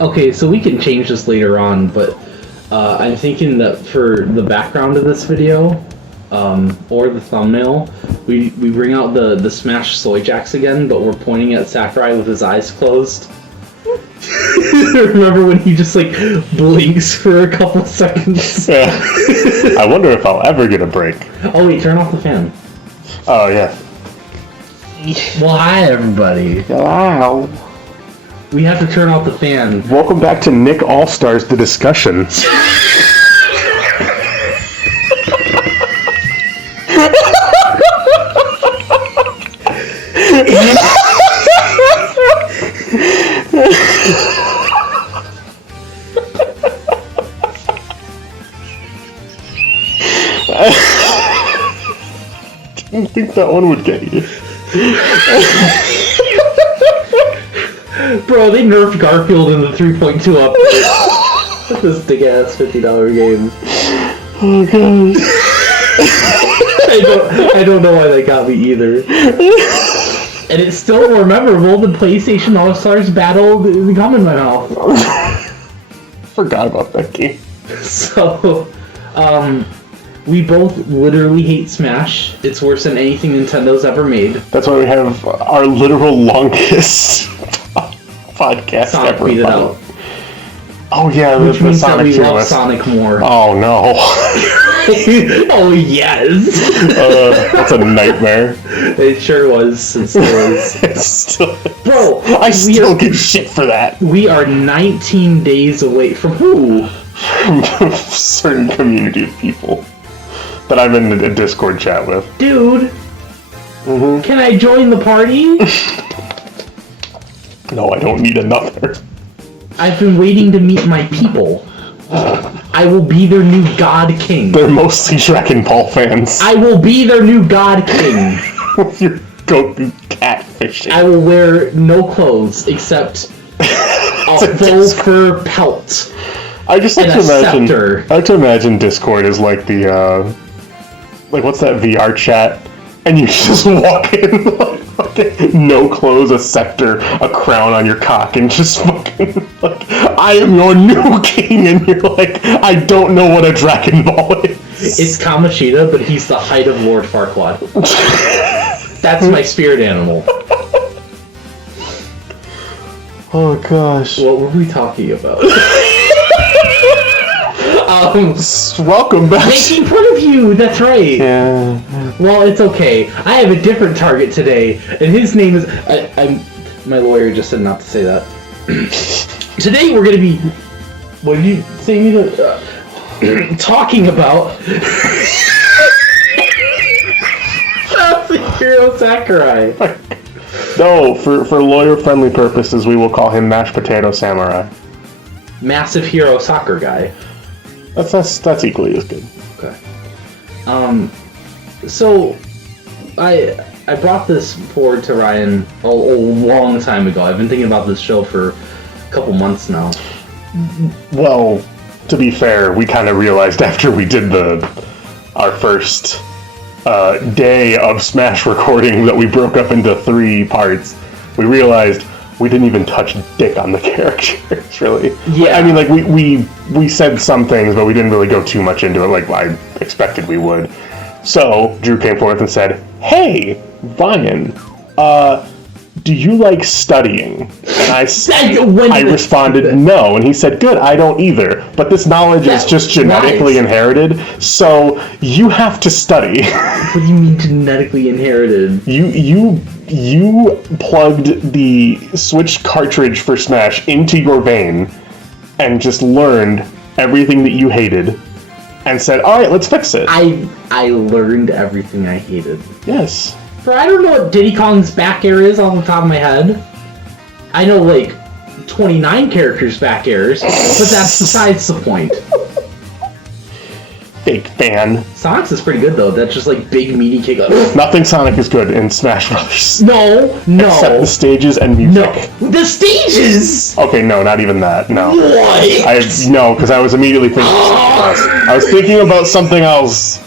Okay, so we can change this later on, but I'm thinking that for the background of this video, or the thumbnail, we bring out the Smash Soy Jacks again, but we're pointing at Sakurai with his eyes closed. Remember when he just like blinks for a couple seconds? Yeah. I wonder if I'll ever get a break. Oh wait, turn off the fan. Oh yeah. Well, hi everybody. Hello. We have to turn off the fan. Welcome back to Nick All Stars, the discussion. I didn't think that one would get you. Bro, they nerfed Garfield in the 3.2 update. This big ass $50 game. Oh gosh. I don't know why that got me either. And it's still more memorable than PlayStation All-Stars Battle the gum in my mouth. Forgot about that game. So, we both literally hate Smash. It's worse than anything Nintendo's ever made. That's why we have our literal longest podcast Sonic ever. beat it out. Oh yeah, Which means Sonic that we tier love list. Sonic more. Oh no. Oh yes! That's a nightmare. It sure was. It still is. It's still... Bro, I still get shit for that. We are 19 days away from who? From a certain community of people that I'm in a Discord chat with. Dude, Can I join the party? No, I don't need another. I've been waiting to meet my people. I will be their new God King. They're mostly Dragon Ball fans. I will be their new God King. You're Goku catfishing. I will wear no clothes except a full fur pelt. I just like and to a imagine. scepter. I like to imagine Discord is like the like what's that VR chat? And you just walk in like fucking no clothes, a scepter, a crown on your cock, and just fucking like, I am your new king, and you're like, I don't know what a Dragon Ball is. It's Kamoshida, but he's the height of Lord Farquaad. That's my spirit animal. Oh gosh. What were we talking about? Welcome back. Making fun of you, that's right. Yeah. Well, it's okay. I have a different target today, and his name is... my lawyer just said not to say that. Today we're going to be... What did you say me to... talking about... Hero Sakurai. No, for lawyer-friendly purposes, we will call him Mashed Potato Samurai. Massive hero soccer guy. That's equally as good. Okay. So, I brought this forward to Ryan a long time ago. I've been thinking about this show for a couple months now. Well, to be fair, we kind of realized after we did our first day of Smash recording that we broke up into 3 parts. We realized we didn't even touch dick on the characters, really. Yeah. I mean, like, we said some things, but we didn't really go too much into it like I expected we would. So, Drew came forth and said, "Hey, Ryan, do you like studying?" And I responded, "No." And he said, "Good, I don't either. But this knowledge is just genetically inherited, so you have to study." What do you mean genetically inherited? You plugged the Switch cartridge for Smash into your vein and just learned everything that you hated and said, "All right, let's fix it." I learned everything I hated. Yes. Bro, I don't know what Diddy Kong's back air is off the top of my head. I know, like, 29 characters' back airs, but that's besides the point. Fake fan. Sonic's is pretty good, though. That's just, like, big, meaty kick up. Nothing Sonic is good in Smash Bros. No. Except the stages and music. No. The stages! Okay, no, not even that. No. What? No, because I was immediately thinking something else. I was thinking about something else.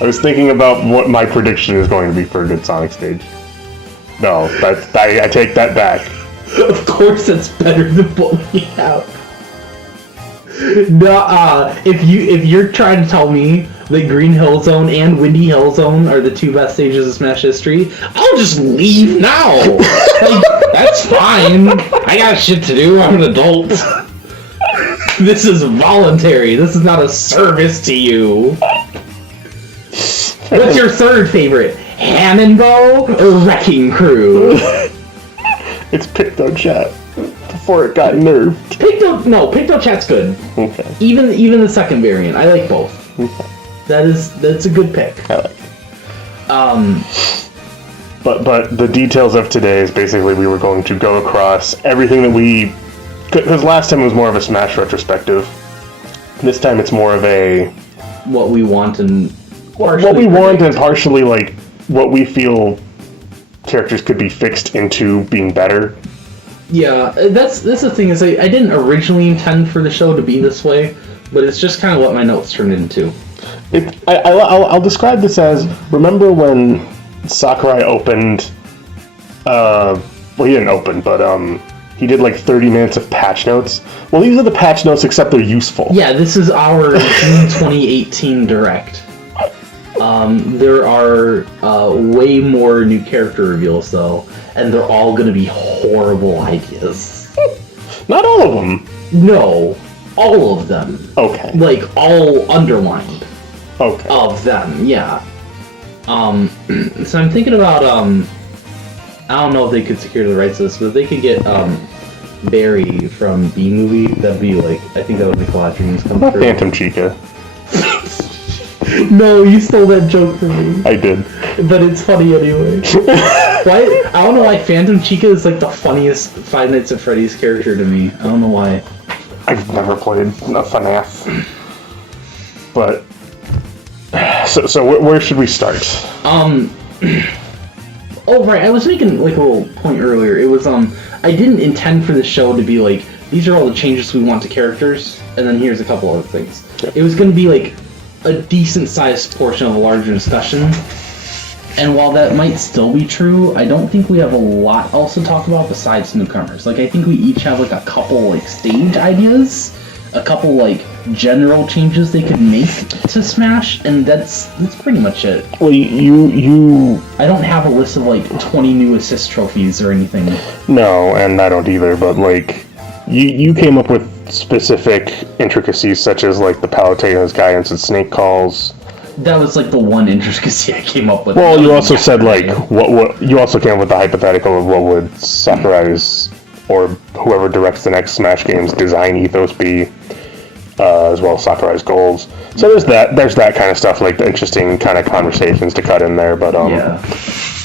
I was thinking about what my prediction is going to be for a good Sonic stage. No, I take that back. Of course it's better than what we have. If you're trying to tell me that Green Hill Zone and Windy Hill Zone are the two best stages of Smash history, I'll just leave now. Like, that's fine. I got shit to do. I'm an adult. This is voluntary. This is not a service to you. What's your third favorite? Hannonbow or Wrecking Crew? It's Picto Chat. Before it got nerfed. Picto Chat's good. Okay. Even the second variant, I like both. Okay. That's a good pick. I like it. But the details of today is basically we were going to go across everything that we... Because last time it was more of a Smash retrospective. This time it's more of a... What we want and... What we want and partially, like, what we feel characters could be fixed into being better. Yeah, that's the thing is I didn't originally intend for the show to be this way, but it's just kind of what my notes turned into. I'll describe this as, remember when Sakurai opened, well, he didn't open, but he did like 30 minutes of patch notes. Well, these are the patch notes, except they're useful. Yeah, this is our June 2018 Direct. There are way more new character reveals, though, and they're all going to be horrible ideas. Not all of them. No, all of them. Okay. Like, all underlined. Okay. Of them, yeah. So I'm thinking about, I don't know if they could secure the rights to this, but if they could get, Barry from B-Movie, that'd be, like, I think that would make a lot of dreams come true. Phantom Chica. No, you stole that joke from me. I did. But it's funny anyway. Why? I don't know why Phantom Chica is like the funniest Five Nights at Freddy's character to me. I don't know why. I've never played a FNAF. But... So where should we start? Oh, right, I was making like a little point earlier. It was, I didn't intend for the show to be like, these are all the changes we want to characters, and then here's a couple other things. Yeah. It was going to be like a decent-sized portion of a larger discussion. And while that might still be true, I don't think we have a lot else to talk about besides newcomers. Like, I think we each have like a couple like stage ideas, a couple like general changes they could make to Smash, and that's pretty much it. Well, you I don't have a list of like 20 new assist trophies or anything. No, and I don't either, but like you came up with specific intricacies such as like the Palutena's guidance and snake calls. That was like the one intricacy I came up with. Well, you also said like what you also came up with the hypothetical of what would Sakurai's or whoever directs the next Smash game's design ethos be, as well as Sakurai's goals. So there's that kind of stuff, like the interesting kind of conversations to cut in there. But yeah.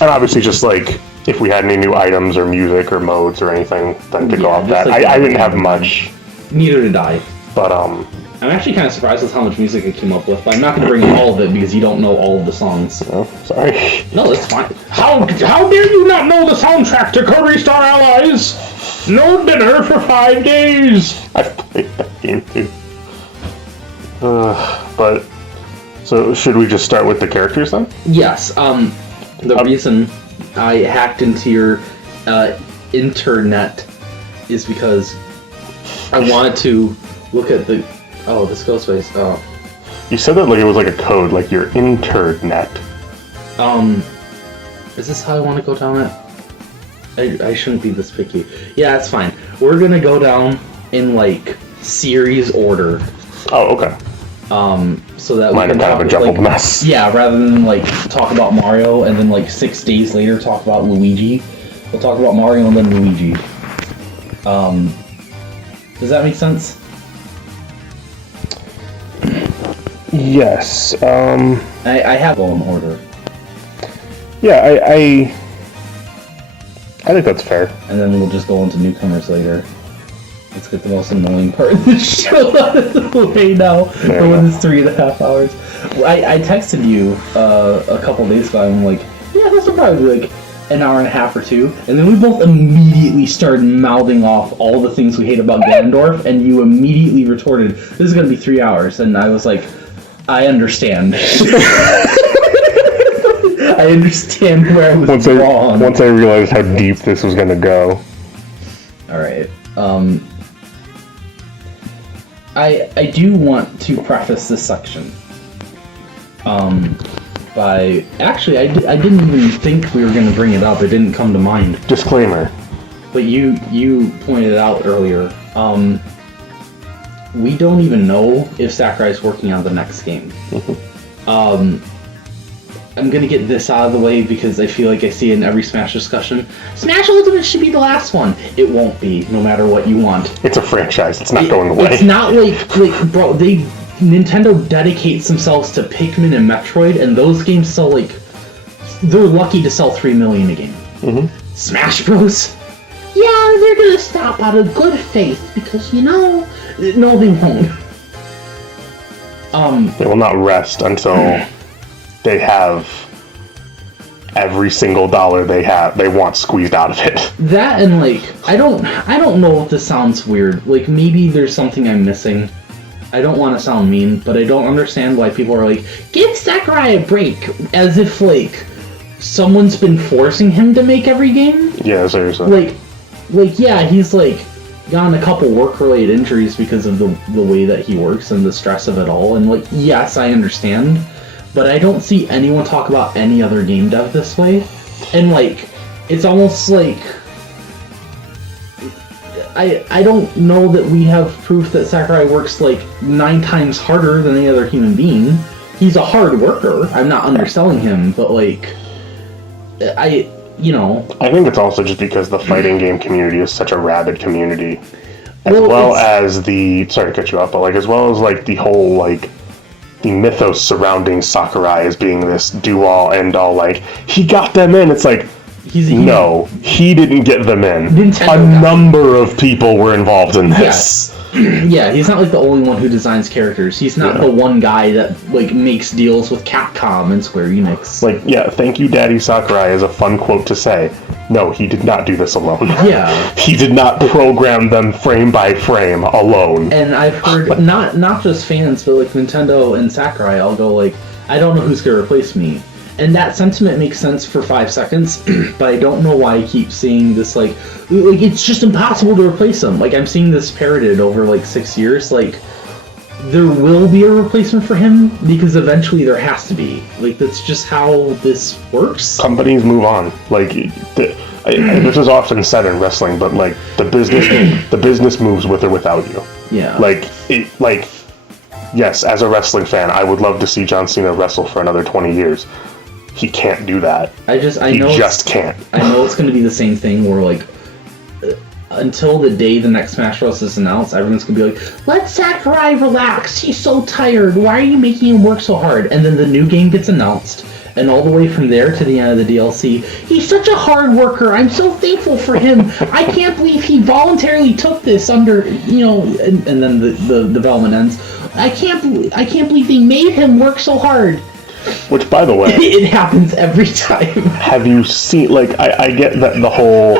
And obviously just like if we had any new items or music or modes or anything, then to go off that. Like I didn't have much. Neither did I. But I'm actually kind of surprised with how much music I came up with, but I'm not going to bring all of it because you don't know all of the songs. Oh, sorry. No, that's fine. How dare you not know the soundtrack to Curry Star Allies? No dinner for 5 days! I've played that game too. But, so should we just start with the characters then? Yes, the reason I hacked into your internet is because I wanted to look at the... Oh, this Ghostface. Oh. You said that like it was like a code, like your internet. Is this how I want to go down it? I shouldn't be this picky. Yeah, it's fine. We're gonna go down in like series order. Oh, okay. So that mine we can are kind of a jumbled mess. Yeah, rather than like talk about Mario and then like 6 days later talk about Luigi, we'll talk about Mario and then Luigi. Does that make sense? Yes. I have all in order. Yeah, I think that's fair. And then we'll just go into newcomers later. Let's get the most annoying part of the show out of the way now. For when it's 3.5 hours. I texted you a couple days ago. I'm like, yeah, this will probably be like an hour and a half or 2. And then we both immediately started mouthing off all the things we hate about Ganondorf. And you immediately retorted, this is going to be 3 hours. And I was like, I understand. I understand where I was wrong. Once I realized how deep this was going to go. Alright. I do want to preface this section by... Actually, I didn't even think we were going to bring it up. It didn't come to mind. Disclaimer. But you pointed out earlier, we don't even know if Sakurai's working on the next game. I'm gonna get this out of the way because I feel like I see it in every Smash discussion. Smash Ultimate should be the last one. It won't be, no matter what you want. It's a franchise. It's not going away. It's not like bro, Nintendo dedicates themselves to Pikmin and Metroid, and those games sell they're lucky to sell 3 million a game. Smash Bros. Yeah, they're gonna stop out of good faith because no, they won't. They will not rest until they have every single dollar they want squeezed out of it. That and I don't know if this sounds weird. Maybe there's something I'm missing. I don't want to sound mean, but I don't understand why people are give Sakurai a break, as if someone's been forcing him to make every game. Yeah, seriously. Yeah, he's gotten a couple work-related injuries because of the way that he works and the stress of it all, and yes, I understand. But I don't see anyone talk about any other game dev this way. And, it's almost I don't know that we have proof that Sakurai works, 9 times harder than any other human being. He's a hard worker. I'm not underselling him, but, I think it's also just because the fighting game community is such a rabid community. As the... Sorry to cut you off, but, as well as, the whole, the mythos surrounding Sakurai as being this do-all, end-all, he got them in. It's no, he didn't get them in. A number of people were involved in this. Yeah, he's not the only one who designs characters. He's not the one guy that makes deals with Capcom and Square Enix. Thank you, Daddy Sakurai is a fun quote to say. No, he did not do this alone. Yeah. He did not program them frame by frame alone. And I've heard not just fans, but Nintendo and Sakurai all go I don't know who's gonna replace me. And that sentiment makes sense for 5 seconds, but I don't know why I keep seeing this it's just impossible to replace him. I'm seeing this parroted over 6 years. There will be a replacement for him because eventually there has to be. That's just how this works. Companies move on. This is often said in wrestling, but the business moves with or without you. Yeah. Yes, as a wrestling fan, I would love to see John Cena wrestle for another 20 years. He can't do that. I know he just can't. I know it's going to be the same thing where until the day the next Smash Bros is announced, everyone's going to be let Sakurai relax. He's so tired. Why are you making him work so hard? And then the new game gets announced, and all the way from there to the end of the DLC, he's such a hard worker. I'm so thankful for him. I can't believe he voluntarily took this under, and then the development ends. I can't believe they made him work so hard. Which, by the way, it happens every time. Have you seen? I get that the whole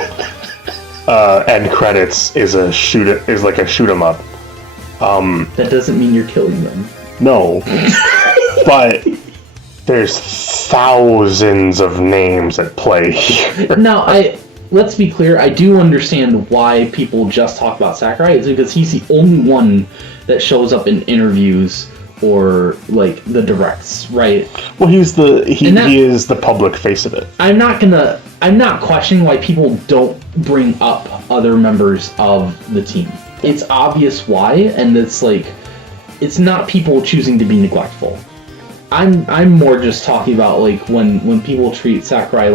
end credits is a shoot 'em up. That doesn't mean you're killing them. No, but there's thousands of names at play here. Now, let's be clear. I do understand why people just talk about Sakurai. It's because he's the only one that shows up in interviews or the directs, right? Well, he is the public face of it. I'm not questioning why people don't bring up other members of the team. It's obvious why, and it's not people choosing to be neglectful. I'm more just talking about when people treat Sakurai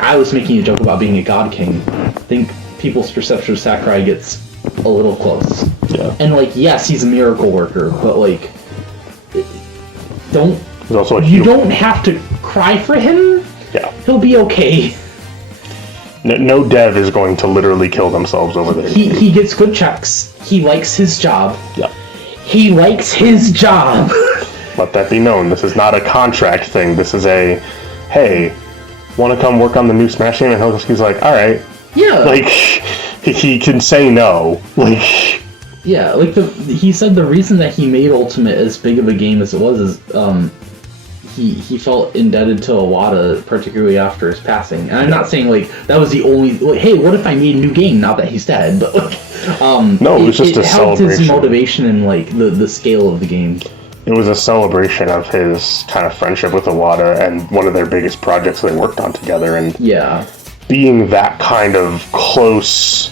I was making a joke about being a god king. I think people's perception of Sakurai gets a little close. Yeah. And yes, he's a miracle worker, but you don't have to cry for him. Yeah. He'll be okay. No dev is going to literally kill themselves over there. He gets good checks. He likes his job. Yeah. He likes his job. Let that be known. This is not a contract thing. This is a, hey, want to come work on the new Smash game? And he's like, all right. Yeah. He can say no. Yeah, he said the reason that he made Ultimate as big of a game as it was is, he felt indebted to Iwata, particularly after his passing. And I'm not saying like that was the only. Like, hey, what if I made a new game now that he's dead? But no, it was just a helped celebration. his motivation and like the scale of the game. It was a celebration of his kind of friendship with Iwata and one of their biggest projects they worked on together. And yeah, being that kind of close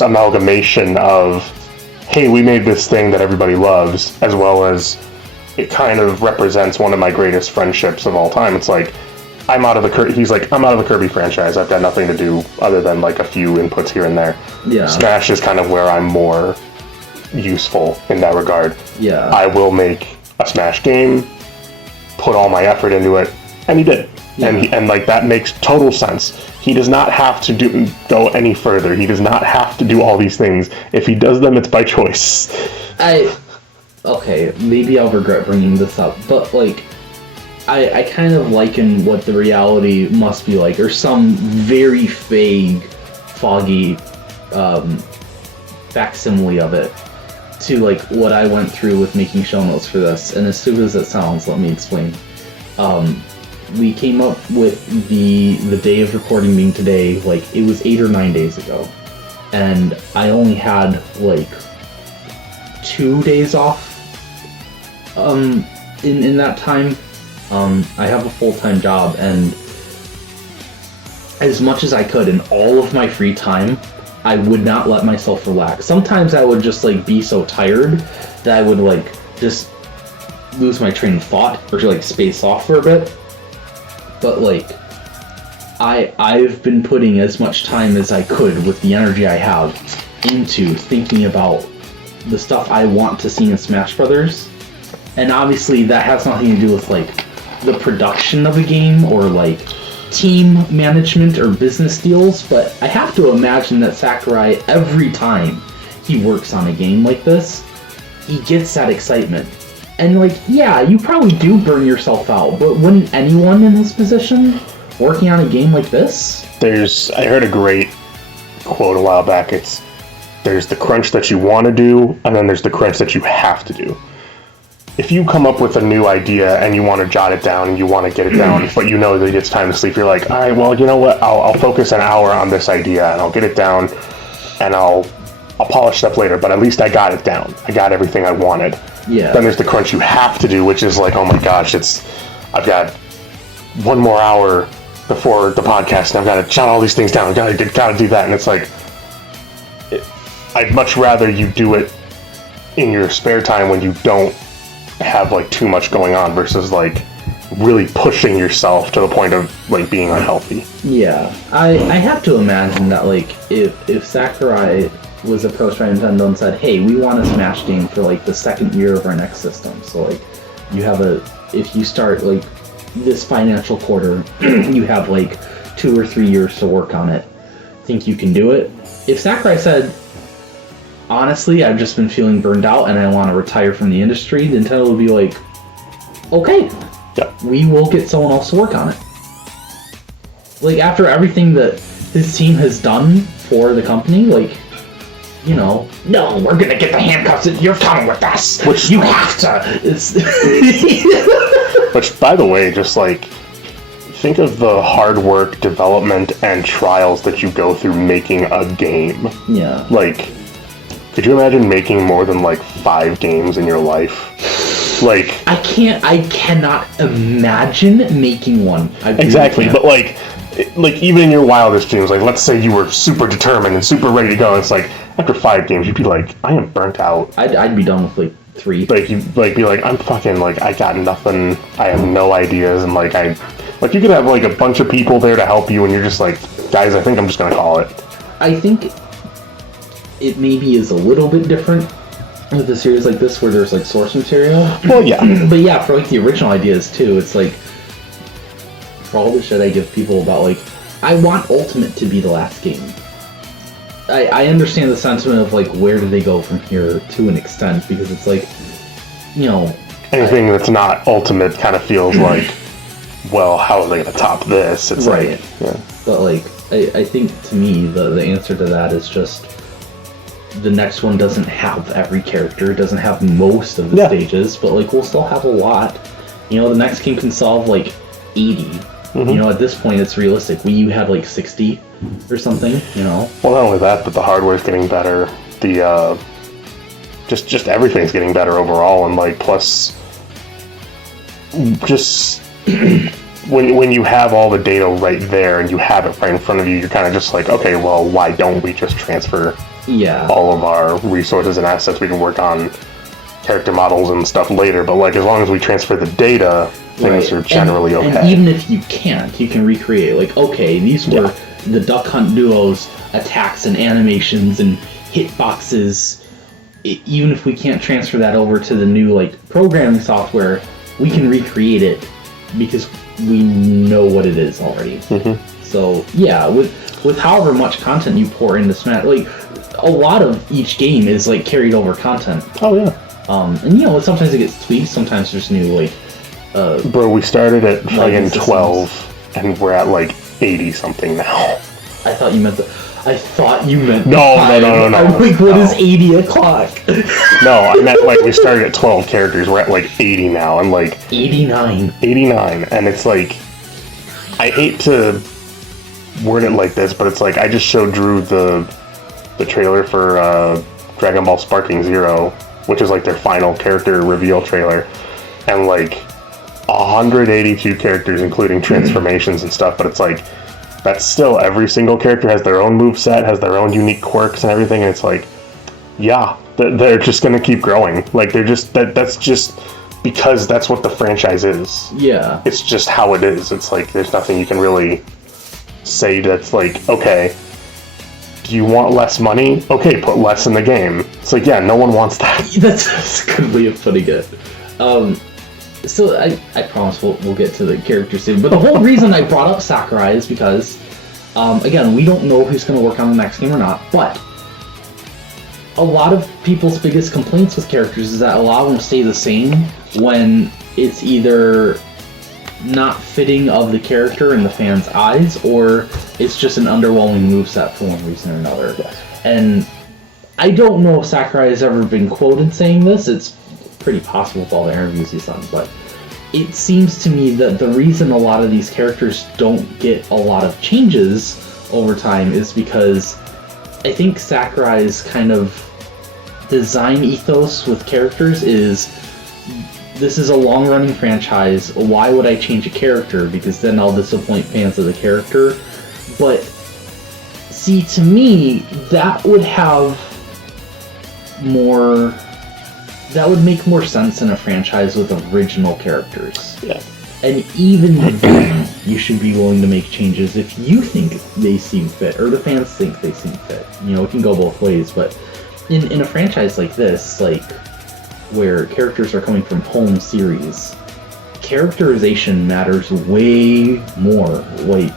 amalgamation of, hey, we made this thing that everybody loves, as well as it kind of represents one of my greatest friendships of all time. It's like, he's like, I'm out of the Kirby franchise. I've got nothing to do other than like a few inputs here and there. Yeah. Smash is kind of where I'm more useful in that regard. Yeah. I will make a Smash game, put all my effort into it, and he did. Yeah. And like that makes total sense. He does not have to go any further. He does not have to do all these things. If he does them, it's by choice. Okay, maybe I'll regret bringing this up, but like, I kind of liken what the reality must be like, or some very vague, foggy facsimile of it, to like what I went through with making show notes for this. And as stupid as it sounds, let me explain. We came up with the day of recording being today, like it was 8 or 9 days ago, and I only had like 2 days off in that time. I have a full-time job, and as much as I could in all of my free time, I would not let myself relax. Sometimes I would just like be so tired that I would like just lose my train of thought or like space off for a bit. But like I've been putting as much time as I could with the energy I have into thinking about the stuff I want to see in Smash Brothers. And obviously that has nothing to do with like the production of a game or like team management or business deals, but I have to imagine that Sakurai, every time he works on a game like this, he gets that excitement. And like, yeah, you probably do burn yourself out, but wouldn't anyone in his position working on a game like this? I heard a great quote a while back. There's the crunch that you want to do, and then there's the crunch that you have to do. If you come up with a new idea and you want to jot it down and you want to get it down, but you know that it's time to sleep, you're like, all right, well, you know what? I'll focus an hour on this idea and I'll get it down and I'll polish it up later, but at least I got it down. I got everything I wanted. Yeah. Then there's the crunch you have to do, which is like, oh my gosh, I've got 1 more hour before the podcast and I've got to jot all these things down. Got to do that. And it's like, I'd much rather you do it in your spare time when you don't have like too much going on versus like really pushing yourself to the point of like being unhealthy. Yeah, I have to imagine that like if Sakurai was approached by Nintendo and said, hey, we want a Smash game for like the second year of our next system, so like if you start like this financial quarter, you have like 2 or 3 years to work on it, think you can do it? If Sakurai said, honestly, I've just been feeling burned out and I want to retire from the industry, Nintendo would be like, okay, yeah, we will get someone else to work on it. Like, after everything that his team has done for the company, like, you know, no, we're gonna get the handcuffs, you're coming with us, which you have to. Which, by the way, just like, think of the hard work, development, and trials that you go through making a game. Yeah. Like, could you imagine making more than like 5 games in your life? Like, I cannot imagine making one. Exactly, but like even in your wildest dreams, like let's say you were super determined and super ready to go, it's like after 5 games you'd be like, I am burnt out. I'd be done with like 3. Like you'd like be like, I'm fucking like, I got nothing, I have no ideas, and like you could have like a bunch of people there to help you and you're just like, guys, I think I'm just gonna call it. I think it maybe is a little bit different with a series like this where there's like source material. Well, yeah. But yeah, for like the original ideas too, it's like, for all the shit I give people about like, I want Ultimate to be the last game. I understand the sentiment of like, where do they go from here to an extent, because it's like, you know, anything that's not Ultimate kind of feels like, well, how are they going to top this? It's right. Like, yeah. But like, I think to me the answer to that is just, the next one doesn't have every character, it doesn't have most of the stages, but like we'll still have a lot. You know, the next game can solve like 80. You know, at this point it's realistic. Wii U had like 60 or something, you know? Well, not only that, but the hardware's getting better. The, just everything's getting better overall, and like, plus, just when you have all the data right there and you have it right in front of you, you're kind of just like, okay, well, why don't we just transfer all of our resources and assets? We can work on character models and stuff later, but like, as long as we transfer the data, things are generally okay. And even if you can't, you can recreate, like, okay, these were the Duck Hunt duo's attacks and animations and hitboxes. Even if we can't transfer that over to the new, like, programming software, we can recreate it because we know what it is already. So, yeah, with however much content you pour into Smash, like, a lot of each game is, like, carried over content. Oh, yeah. And, you know, sometimes it gets tweaked, sometimes there's new, like, bro, we started at fucking 12, and we're at like 80-something now. I thought you meant No. I'm like, what is 80 o'clock? No, I meant like we started at 12 characters, we're at like 80 now, and like... 89, and it's like... I hate to word it like this, but it's like, I just showed Drew the trailer for Dragon Ball Sparking Zero, which is like their final character reveal trailer, and like... 182 characters, including transformations and stuff, but it's like, that's still, every single character has their own moveset, has their own unique quirks and everything, and it's like, yeah, they're just gonna keep growing. Like, they're just, that's just because that's what the franchise is. Yeah. It's just how it is. It's like, there's nothing you can really say that's like, okay, do you want less money? Okay, put less in the game. It's like, yeah, no one wants that. That's a good way of putting it. So I promise we'll get to the character soon. But the whole reason I brought up Sakurai is because, again, we don't know who's going to work on the next game or not, but a lot of people's biggest complaints with characters is that a lot of them stay the same when it's either not fitting of the character in the fans' eyes, or it's just an underwhelming moveset for one reason or another. Yes. And I don't know if Sakurai has ever been quoted saying this. It's pretty possible with all the interviews he's done, but it seems to me that the reason a lot of these characters don't get a lot of changes over time is because I think Sakurai's kind of design ethos with characters is, this is a long-running franchise, why would I change a character? Because then I'll disappoint fans of the character. But see, to me, that would make more sense in a franchise with original characters. Yeah. And even then, you should be willing to make changes if you think they seem fit, or the fans think they seem fit. You know, it can go both ways, but in a franchise like this, like, where characters are coming from home series, characterization matters way more. Like,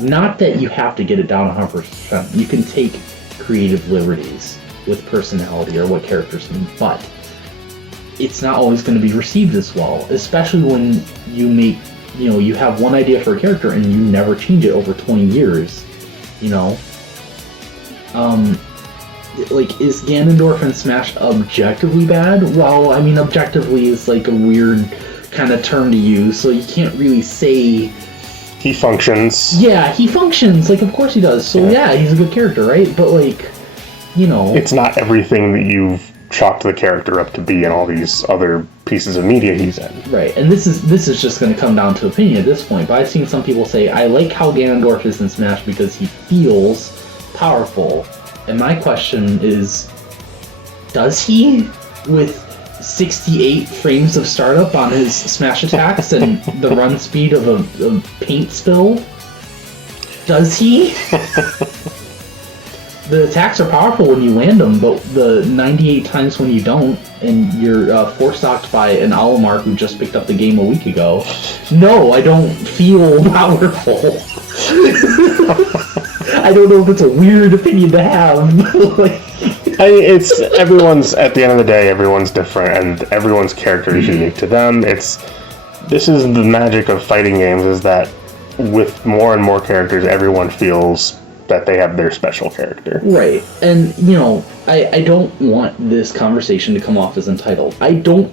not that you have to get it down 100%. You can take creative liberties with personality or what characters mean, but it's not always going to be received as well, especially when you have one idea for a character and you never change it over 20 years, you know? Like, is Ganondorf in Smash objectively bad? Well, I mean, objectively is like a weird kind of term to use, so you can't really say... He functions. Yeah, he functions, like, of course he does, so yeah, he's a good character, right? But, like, you know... It's not everything that you've chalked the character up to be in all these other pieces of media he's in. Right, and this is just going to come down to opinion at this point, but I've seen some people say, I like how Ganondorf is in Smash because he feels powerful. And my question is, does he? With 68 frames of startup on his smash attacks and the run speed of a paint spill? Does he? The attacks are powerful when you land them, but the 98 times when you don't, and you're force-knocked by an Olimar who just picked up the game a week ago, no, I don't feel powerful. I don't know if it's a weird opinion to have. It's everyone's, at the end of the day, everyone's different, and everyone's character is unique to them. This is the magic of fighting games, is that with more and more characters, everyone feels that they have their special character. Right. And, you know, I don't want this conversation to come off as entitled. I don't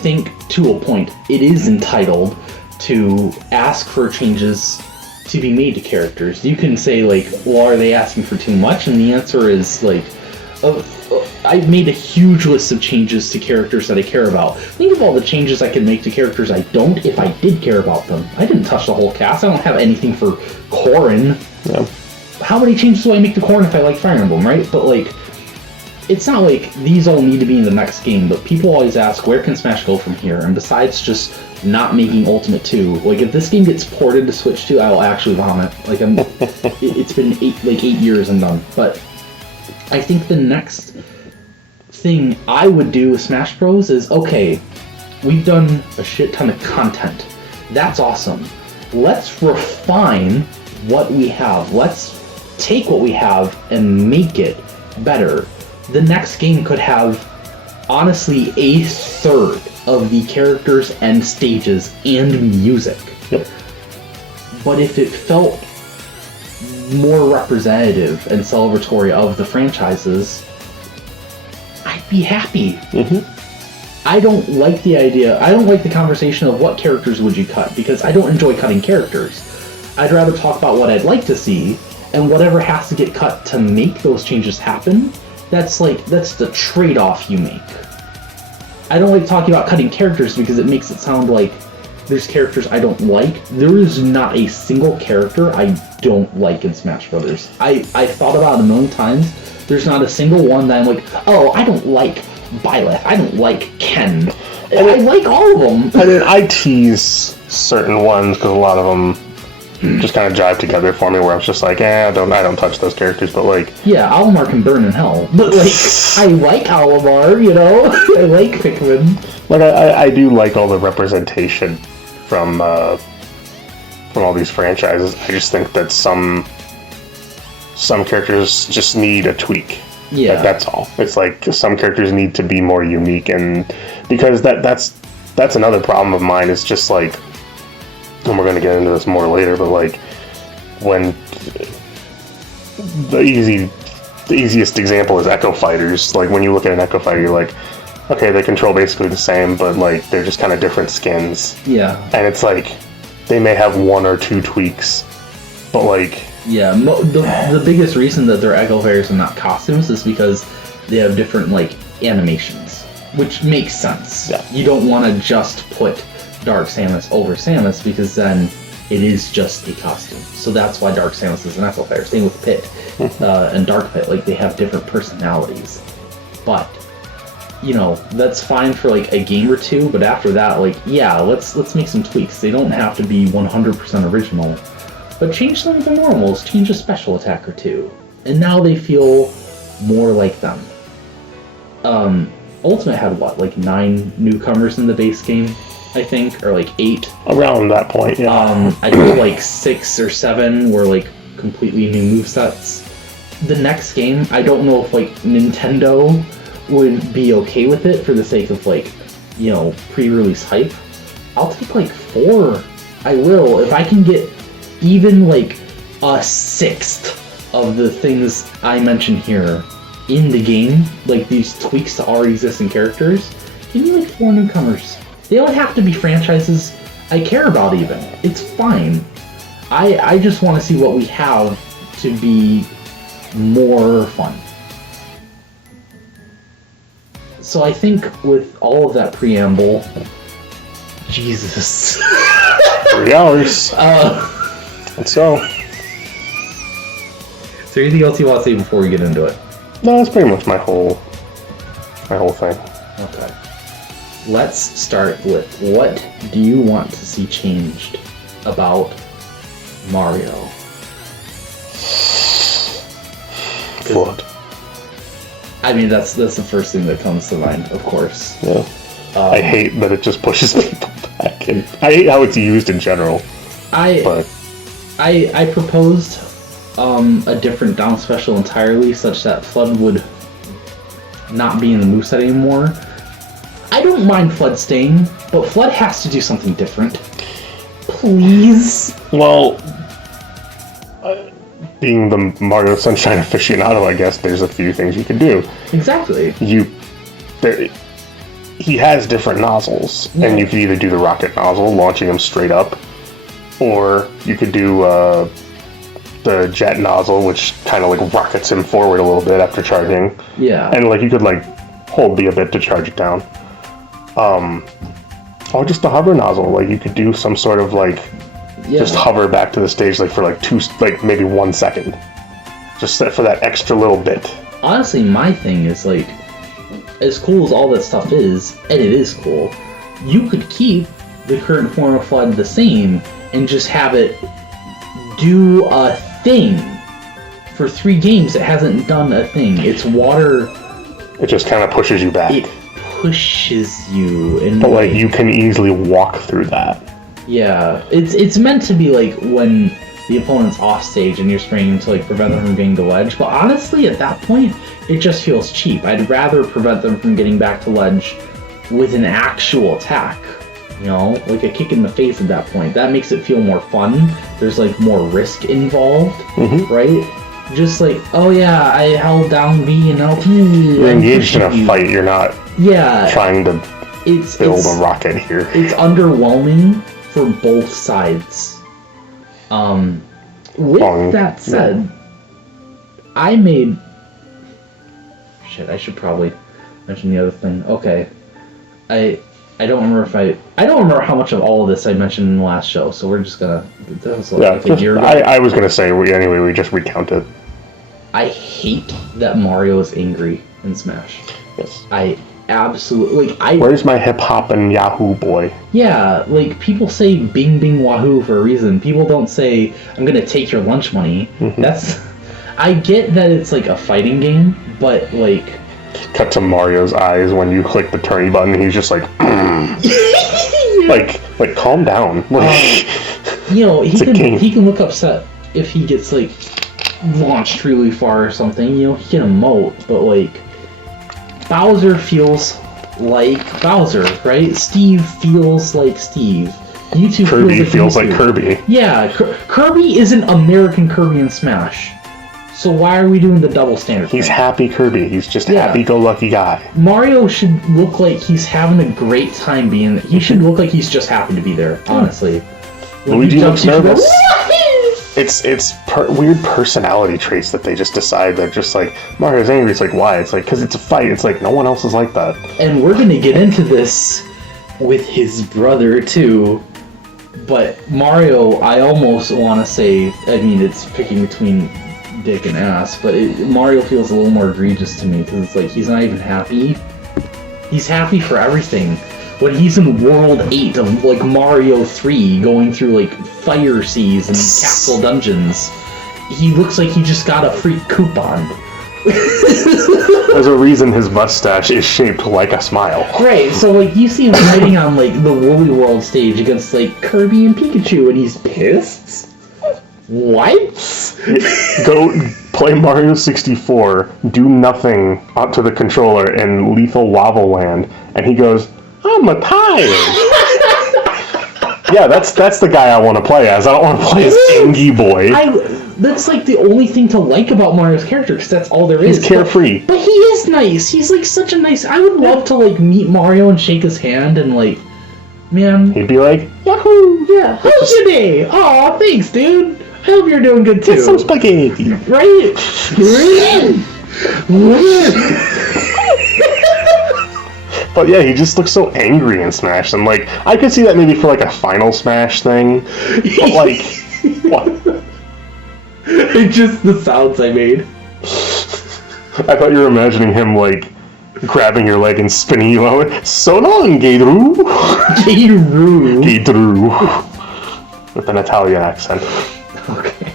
think, to a point, it is entitled to ask for changes to be made to characters. You can say, like, well, are they asking for too much? And the answer is, like, I've made a huge list of changes to characters that I care about. Think of all the changes I could make to characters I don't if I did care about them. I didn't touch the whole cast. I don't have anything for Corrin. Yeah. How many changes do I make to Corrin if I like Fire Emblem, right? But, like, it's not like these all need to be in the next game, but people always ask, where can Smash go from here? And besides just not making Ultimate 2, like, if this game gets ported to Switch 2, I will actually vomit. Like, it's been 8 years and done. But I think the next thing I would do with Smash Bros. Is, okay, we've done a shit ton of content. That's awesome. Let's refine what we have. Let's take what we have and make it better. The next game could have, honestly, a third of the characters and stages and music. Yep. But if it felt more representative and celebratory of the franchises, I'd be happy. Mm-hmm. I don't like the idea, I don't like the conversation of what characters would you cut, because I don't enjoy cutting characters. I'd rather talk about what I'd like to see, and whatever has to get cut to make those changes happen, that's the trade-off you make. I don't like talking about cutting characters because it makes it sound like there's characters I don't like. There is not a single character I don't like in Smash Brothers. I thought about it a million times. There's not a single one that I'm like, oh, I don't like Byleth. I don't like Ken. I like all of them. I mean, I tease certain ones because a lot of them just kind of jive together for me, where I was just like, I don't touch those characters, but like... Yeah, Olimar can burn in hell. But, like, I like Olimar, you know? I like Pikmin. Like, I do like all the representation from all these franchises. I just think that some characters just need a tweak. Yeah. That's all. It's like some characters need to be more unique, and because that's another problem of mine. It's just like, and we're going to get into this more later, but like when the easiest example is Echo Fighters. Like when you look at an Echo Fighter, you're like, okay, they control basically the same, but like they're just kind of different skins. Yeah. And it's like they may have one or two tweaks, but like... Yeah, the biggest reason that they're Echo Fighters and not costumes is because they have different, like, animations, which makes sense. Yeah. You don't want to just put Dark Samus over Samus, because then it is just a costume. So that's why Dark Samus is an Echo Fighter. Same with Pit and Dark Pit. Like, they have different personalities. But, you know, that's fine for, like, a game or two, but after that, like, yeah, let's make some tweaks. They don't have to be 100% original. But change some of the normals, change a special attack or two. And now they feel more like them. Ultimate had what, like 9 newcomers in the base game, I think? Or like 8? Around that point, yeah. I think like 6 or 7 were like completely new movesets. The next game, I don't know if like Nintendo would be okay with it for the sake of like, you know, pre-release hype. I'll take like 4. I will. If I can get even like a 1/6 of the things I mentioned here in the game, like these tweaks to already existing characters, give me like 4 newcomers. They don't have to be franchises I care about even. It's fine. I just want to see what we have to be more fun. So I think with all of that preamble, Jesus. 3 hours. Let's go. Is there anything else you want to say before we get into it? No, that's pretty much my whole thing. Okay. Let's start with, what do you want to see changed about Mario? Flood. I mean, that's the first thing that comes to mind, of course. Yeah. I hate that it just pushes people back, and I hate how it's used in general. I proposed a different down special entirely, such that Flood would not be in the moveset anymore. I don't mind Flood staying, but Flood has to do something different. Please? Well, being the Mario Sunshine aficionado, I guess there's a few things you can do. Exactly. he has different nozzles, and you could either do the rocket nozzle, launching him straight up, or you could do the jet nozzle, which kind of like rockets him forward a little bit after charging. Yeah. And like you could like hold B a bit to charge it down. Or just the hover nozzle, like you could do some sort of like just hover back to the stage like for like maybe 1 second. Just for that extra little bit. Honestly, my thing is like, as cool as all that stuff is, and it is cool, you could keep the current form of FLUDD the same and just have it do a thing. For 3 games, it hasn't done a thing. It's water. It just kind of pushes you back. It pushes you. And but like, you can easily walk through that. Yeah. It's meant to be like when the opponent's off stage and you're spraying to like prevent them from getting to ledge. But honestly, at that point, it just feels cheap. I'd rather prevent them from getting back to ledge with an actual attack. You know, like a kick in the face at that point. That makes it feel more fun. There's like more risk involved, right? Just like, oh yeah, I held down B and now you're engaged in a fight. You're not trying to build a rocket here. It's underwhelming for both sides. With that said, I made... Shit, I should probably mention the other thing. Okay. I don't remember I don't remember how much of all of this I mentioned in the last show, so we're just gonna... That was like a year ago. I was gonna say, anyway, we just recounted. I hate that Mario is angry in Smash. Yes. I absolutely... Where's my hip-hop and Yahoo boy? Yeah, like, people say bing bing wahoo for a reason. People don't say, I'm gonna take your lunch money. That's... I get that it's, like, a fighting game, but, like... Cut to Mario's eyes when you click the turny button, he's just like... like, calm down. You know, he can look upset if he gets, like, launched really far or something. You know, he can emote, but, like... Bowser feels like Bowser, right? Steve feels like Steve. Kirby feels like Kirby. Yeah, Kirby isn't American Kirby in Smash. So why are we doing the double standard? He's happy Kirby. He's just happy-go-lucky guy. Mario should look like he's having a great time being there. He should look like he's just happy to be there, honestly. Luigi looks nervous. It's weird personality traits that they just decide that just like, Mario's angry, it's like, why? It's like, because it's a fight. It's like, no one else is like that. And we're going to get into this with his brother, too. But Mario, I almost want to say, I mean, it's picking between dick and ass, but Mario feels a little more egregious to me, because it's like, he's not even happy. He's happy for everything. When he's in World 8 of, like, Mario 3, going through, like, fire seas and castle dungeons, he looks like he just got a free coupon. There's a reason his mustache is shaped like a smile. Right, so, like, you see him fighting on, like, the Woolly World stage against, like, Kirby and Pikachu, and he's pissed? What? Go play Mario 64, do nothing onto the controller in Lethal Lava Land, and he goes, I'm tired. Yeah, that's the guy I want to play as. I don't want to play as Angie Boy. That's like the only thing to like about Mario's character, because that's all there is. He's carefree. But he is nice. He's like such a nice... I would love to like meet Mario and shake his hand and like... Man. He'd be like, Yahoo! Yeah, how's your day? Aw, thanks, dude. I hope you're doing good too. Get some spaghetti. Right? But yeah, he just looks so angry in Smash, and like, I could see that maybe for like a final Smash thing, but like, what? It's just the sounds I made. I thought you were imagining him like, grabbing your leg and spinning you out. So long, Gaydru! Gaydru! Gaydru. With an Italian accent. Okay.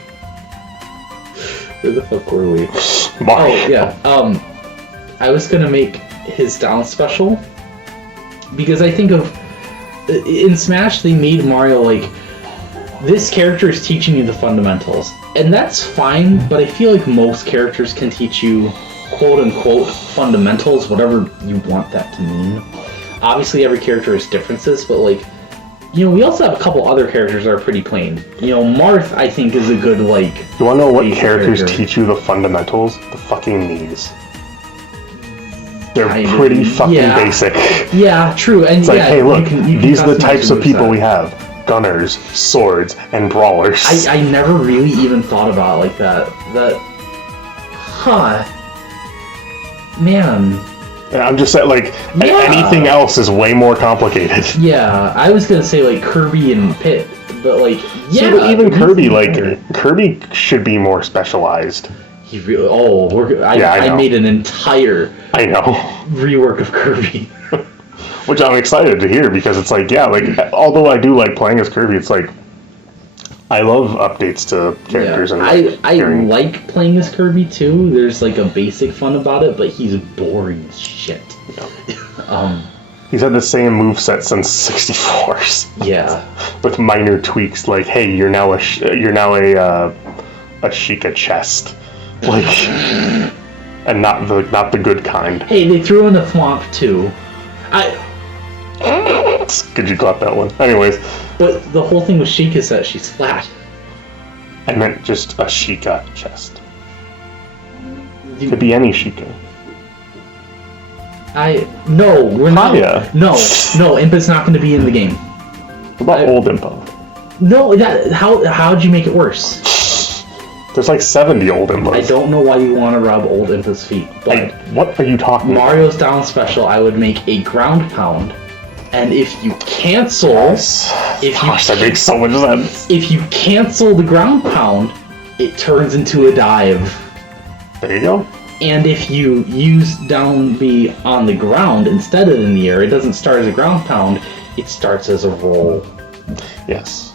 Where the fuck were we? Mario. Oh, yeah. I was gonna make his down special, because I think of... In Smash, they made Mario like, this character is teaching you the fundamentals. And that's fine, but I feel like most characters can teach you quote-unquote fundamentals, whatever you want that to mean. Obviously, every character has differences, but like, you know, we also have a couple other characters that are pretty plain. You know, Marth, I think, is a good, like... You wanna know what characters teach you the fundamentals? The fucking knees. They're kind pretty of, fucking yeah. basic. Yeah, true. And It's like, yeah, hey, look, you can these are the customize types your of people moveset. we have. Gunners, swords, and brawlers. I never really even thought about it like that. Man. And I'm just saying, like, Yeah. anything else is way more complicated. Yeah, I was gonna say, like, Kirby and Pit, but, like, yeah. See, but even he's Kirby, better. Kirby should be more specialized. He really, I know. made an entire I know. rework of Kirby. Which I'm excited to hear, because it's like, yeah, like, although I do like playing as Kirby, it's like, I love updates to characters. Yeah, And I like playing as Kirby too. There's like a basic fun about it, but he's boring as shit. He's had the same moveset since 64s. Yeah. With minor tweaks, like, hey, you're now a Sheikah chest, like, and not the good kind. Hey, they threw in a thwomp too. Could you got that one? Anyways, But the whole thing with Sheik is that she's flat. I meant just a Sheikah chest. Could be any Sheikah. No, we're not. Hiya. No, Impa's not going to be in the game. What about old Impa? No, how'd you make it worse? There's like 70 old Impas. I don't know why you want to rub old Impa's feet, but What are you talking about? Mario's down special, I would make a ground pound, and if you cancel, Gosh, that makes so much sense. if you cancel the ground pound, it turns into a dive. There you go. And if you use down B on the ground instead of in the air, it doesn't start as a ground pound, it starts as a roll. Yes.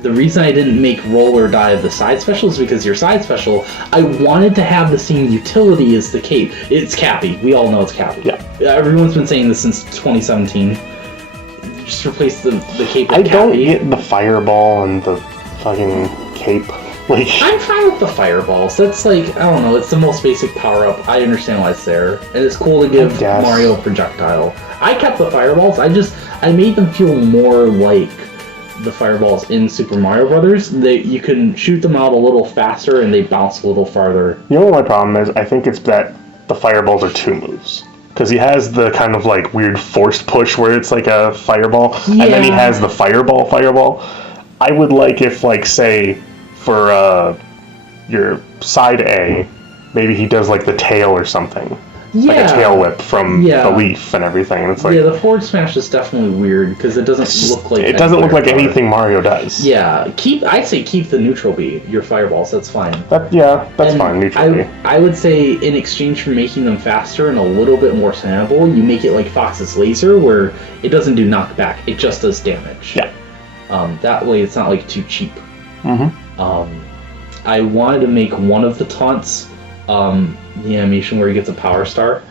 The reason I didn't make roll or dive the side special is because your side special, I wanted to have the same utility as the cape. It's Cappy. We all know it's Cappy. Yeah. Everyone's been saying this since 2017. Just replace the cape with I don't Cappy. get the fireball and the fucking cape. Like, I'm fine with the fireballs. That's like, I don't know, it's the most basic power-up. I understand why it's there. And it's cool to give guess. Mario a projectile. I kept the fireballs, I made them feel more like the fireballs in Super Mario Brothers. You can shoot them out a little faster and they bounce a little farther. you know what my problem is? I think it's that the fireballs are two moves. Because he has the kind of like weird forced push where it's like a fireball, and then he Yeah. has the fireball. I would like if, like, say, for your side A, maybe he does like the tail or something. Yeah. Like a tail whip from Yeah. the leaf and everything. And it's like, Yeah, the forward smash is definitely weird because it doesn't look like... it doesn't look like Mario Kart. anything Mario does. Yeah, I'd say keep the neutral B, your fireballs, that's fine. That's And fine, neutrally. I would say in exchange for making them faster and a little bit more snappable, you make it like Fox's laser, where it doesn't do knockback, it just does damage. Yeah. That way it's not like too cheap. Mm-hmm. I wanted to make one of the taunts, the animation where he gets a power star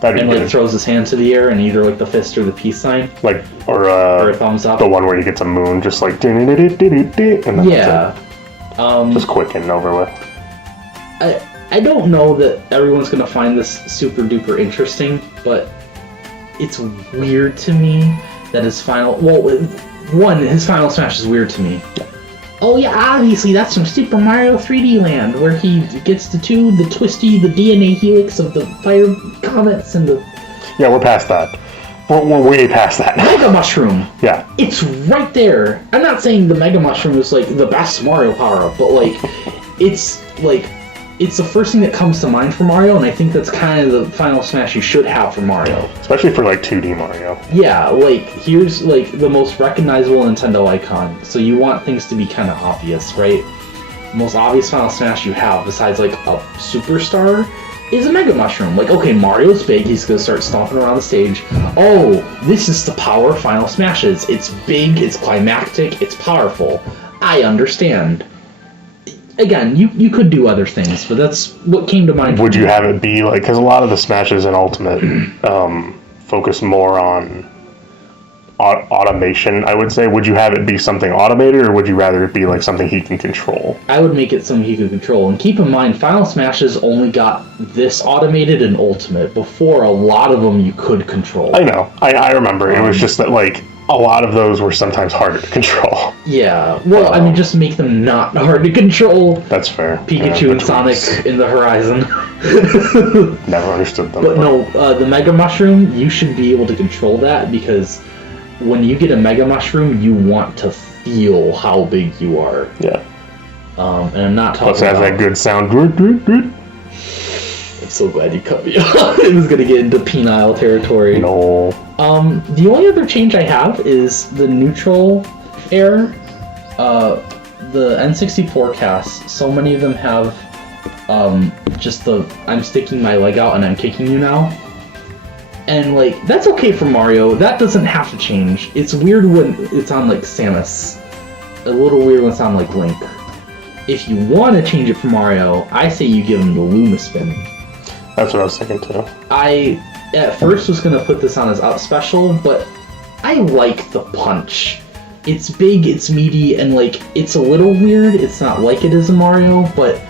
That'd and be like good. throws his hand to the air and either like the fist or the peace sign Or or a thumbs up. the one where he gets a moon, just like, and then Yeah. that's it. Just quick and over with. I don't know that everyone's gonna find this super duper interesting, but it's weird to me that his final smash is weird to me. Oh yeah, obviously that's from Super Mario 3D Land, where he gets the twisty, the DNA helix of the fire comets and the Yeah, we're past that. We're way past that. Mega Mushroom. Yeah. It's right there. I'm not saying the Mega Mushroom is like the best Mario power-up, but like it's the first thing that comes to mind for Mario, and I think that's kind of the final smash you should have for Mario. Especially for like 2D Mario. Yeah, like here's like the most recognizable Nintendo icon, so you want things to be kind of obvious, right? The most obvious final smash you have, besides like a superstar, is a Mega Mushroom. Like, okay, Mario's big, he's gonna start stomping around the stage. Oh, this is the power of final smashes. It's big, it's climactic, it's powerful. I understand. Again, you could do other things, but that's what came to mind. Would you have it be like, because a lot of the smashes in Ultimate focus more on automation, I would say. Would you have it be something automated, or would you rather it be like something he can control? I would make it something he could control. And keep in mind, Final Smashes only got this automated in Ultimate. Before, a lot of them you could control. I know. I remember. It was just that, like, a lot of those were sometimes harder to control. Yeah. Well, I mean, just make them not hard to control. That's fair. Pikachu and Sonic in the horizon. Never understood them. But no, the Mega Mushroom, you should be able to control that, because when you get a Mega Mushroom, you want to feel how big you are. Yeah. And I'm not talking Plus, it has that good sound. I'm so glad you cut me off. It was going to get into penile territory. No. The only other change I have is the neutral air. The N64 casts, so many of them have just the I'm sticking my leg out and I'm kicking you now. And like, that's okay for Mario. That doesn't have to change. It's weird when it's on like Samus. A little weird when it's on like Link. If you want to change it for Mario, I say you give him the Luma spin. That's what I was thinking too. I at first was gonna put this on as up special, but I like the punch. It's big, it's meaty, and like, it's a little weird. It's not like it is in Mario, but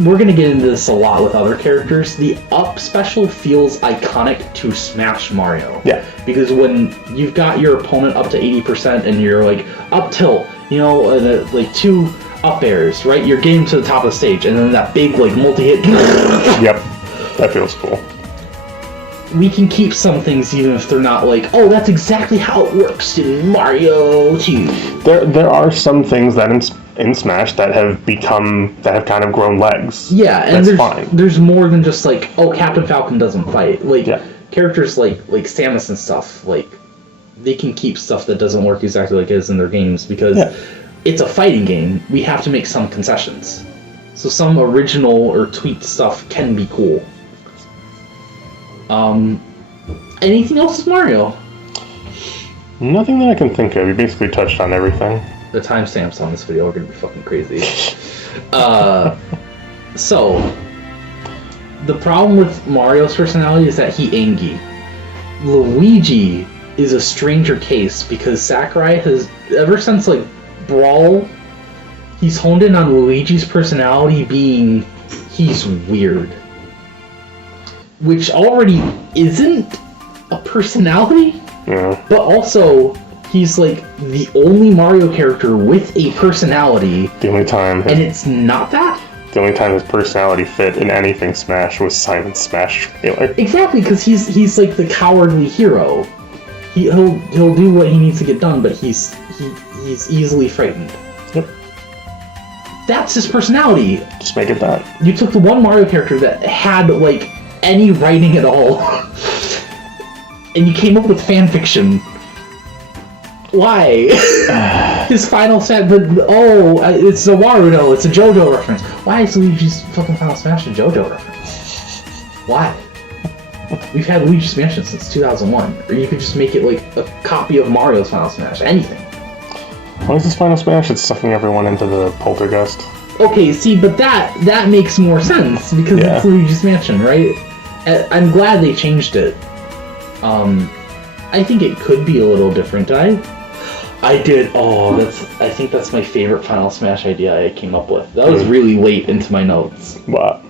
we're gonna get into this a lot with other characters. The up special feels iconic to Smash Mario. Yeah. Because when you've got your opponent up to 80% and you're like, up tilt, you know, like 2 up airs, right? You're getting to the top of the stage, and then that big, like, multi-hit. Yep. That feels cool. We can keep some things even if they're not like, oh, that's exactly how it works in Mario 2. There are some things that in Smash that have kind of grown legs. Yeah, and that's there's fine. There's more than just like, oh, Captain Falcon doesn't fight. Like, yeah. Characters like Samus and stuff, like, they can keep stuff that doesn't work exactly like it is in their games, because it's a fighting game. We have to make some concessions. So some original or tweaked stuff can be cool. Anything else with Mario? Nothing that I can think of. You basically touched on everything. The timestamps on this video are gonna be fucking crazy. So, the problem with Mario's personality is that he angy. Luigi is a stranger case, because Sakurai has, ever since like Brawl, he's honed in on Luigi's personality being, he's weird. Which already isn't a personality, but also he's like the only Mario character with a personality. The only time, and it's not that. The only time his personality fit in anything Smash was Simon's Smash trailer. Exactly, because he's like the cowardly hero. He'll do what he needs to get done, but he's easily frightened. Yep. That's his personality. Just make it that. You took the one Mario character that had like any writing at all, and you came up with fan fiction. Why? His final set, it's a Warudo, it's a JoJo reference. Why is Luigi's fucking Final Smash a JoJo reference? Why? We've had Luigi's Mansion since 2001, or you could just make it like a copy of Mario's Final Smash, anything. Why is this Final Smash? It's sucking everyone into the poltergeist. Okay, see, but that makes more sense, because it's Luigi's Mansion, right? I'm glad they changed it. I think it could be a little different. I think that's my favorite Final Smash idea I came up with. That was really late into my notes. What?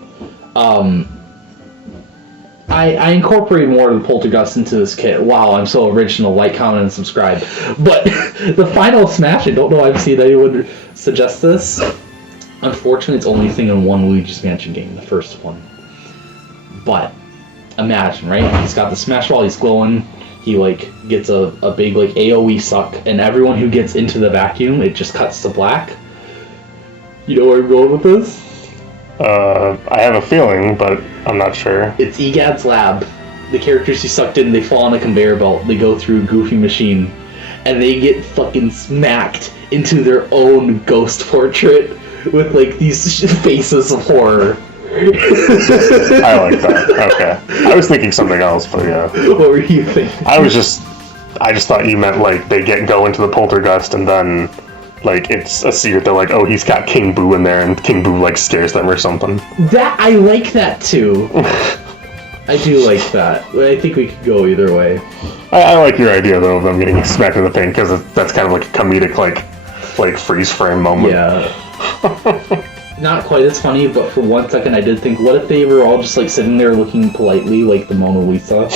I incorporated more of the poltergeist into this kit. Wow, I'm so original. Like, comment, and subscribe. But the Final Smash, I don't know I've seen anyone suggest this. Unfortunately, it's only a thing in one Luigi's Mansion game, the first one. But imagine, right? He's got the Smash Ball, he's glowing. He like gets a big like AoE suck, and everyone who gets into the vacuum, it just cuts to black. You know where I'm going with this? I have a feeling, but I'm not sure. It's EGAD's lab. The characters he sucked in, they fall on a conveyor belt. They go through a goofy machine, and they get fucking smacked into their own ghost portrait with like these faces of horror. I like that. Okay. I was thinking something else, but yeah. What were you thinking? I just thought you meant like they go into the poltergeist and then like it's a secret. They're like, oh, he's got King Boo in there, and King Boo like scares them or something. That I like that too. I do like that. I think we could go either way. I like your idea though of them getting smacked in the paint, because that's kind of like a comedic like freeze frame moment. Yeah. not quite as funny, but for 1 second I did think, what if they were all just like sitting there looking politely like the Mona Lisa?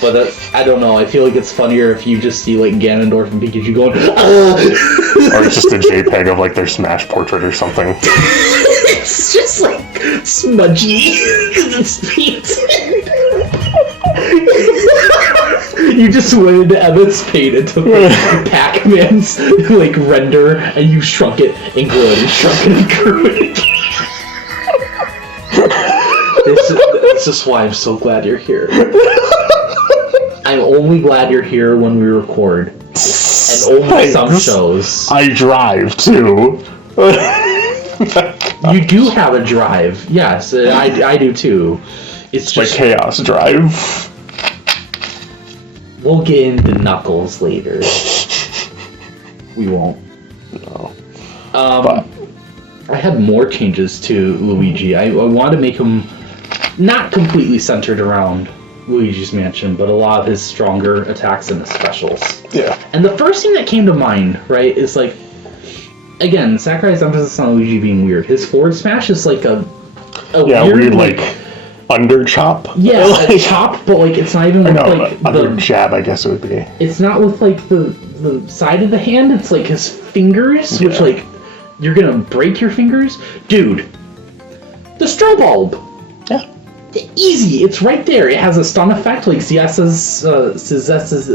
But that's, I don't know, I feel like it's funnier if you just see like Ganondorf and Pikachu going, Or it's just a JPEG of like their Smash portrait or something. It's just like smudgy because it's painted. You just went into Emmett's paint and took like, Pac-Man's like render and you shrunk it and grew it and shrunk it and grew it. This is why I'm so glad you're here. I'm only glad you're here when we record. And only some shows. I drive too. You do have a drive. Yes, I do too. It's just my Chaos drive. We'll get into Knuckles later. We won't. No. But I had more changes to Luigi. I want to make him not completely centered around Luigi's Mansion, but a lot of his stronger attacks and his specials. Yeah. And the first thing that came to mind, right, is like, again, Sakurai's emphasis on Luigi being weird. His forward smash is like a weird like under chop. Yeah, like, chop, but like it's not even with like under jab, I guess it would be. It's not with like the side of the hand. It's like his fingers, which like you're gonna break your fingers, dude. The strobe bulb. Yeah. Easy. It's right there. It has a stun effect, like CS's zero suit sepsis.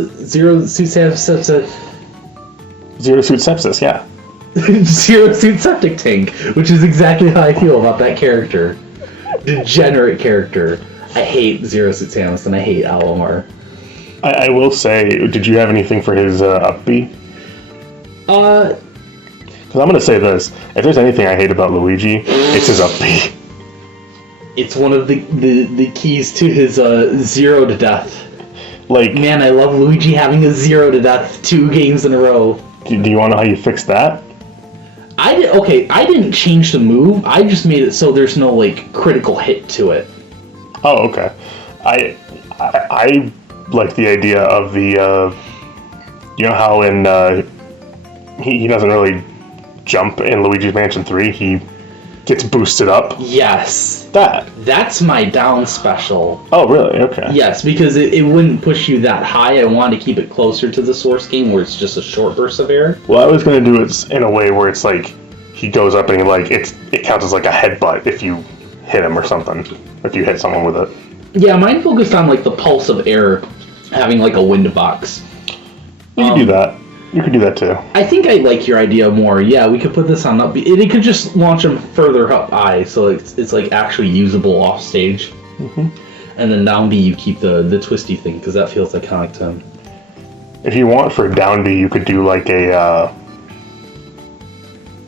Zero suit sepsis. Yeah. Zero suit septic tank, which is exactly how I feel about that character. Degenerate character. I hate Zero Suit Samus and I hate Alomar. I will say, did you have anything for his up B? Because I'm gonna say this: if there's anything I hate about Luigi, it's his up B. It's one of the keys to his 0 to death. Like, man, I love Luigi having a 0 to death 2 games in a row. Do you want to know how you fix that? I didn't change the move. I just made it so there's no like critical hit to it. Oh, okay. I like the idea of the you know how in he doesn't really jump in Luigi's Mansion 3. He gets boosted up. Yes. That's my down special. Oh, really? Okay. Yes, because it wouldn't push you that high. I wanted to keep it closer to the source game where it's just a short burst of air. Well, I was going to do it in a way where it's like he goes up and like it counts as like a headbutt if you hit him or something. If you hit someone with it. Yeah, mine focused on like the pulse of air having like a wind box. You can do that. You could do that too. I think I like your idea more. Yeah, we could put this on up B. It could just launch him further up I, so it's like actually usable off stage. Mm-hmm. And then down B you keep the twisty thing because that feels iconic to him. If you want for down B, you could do like a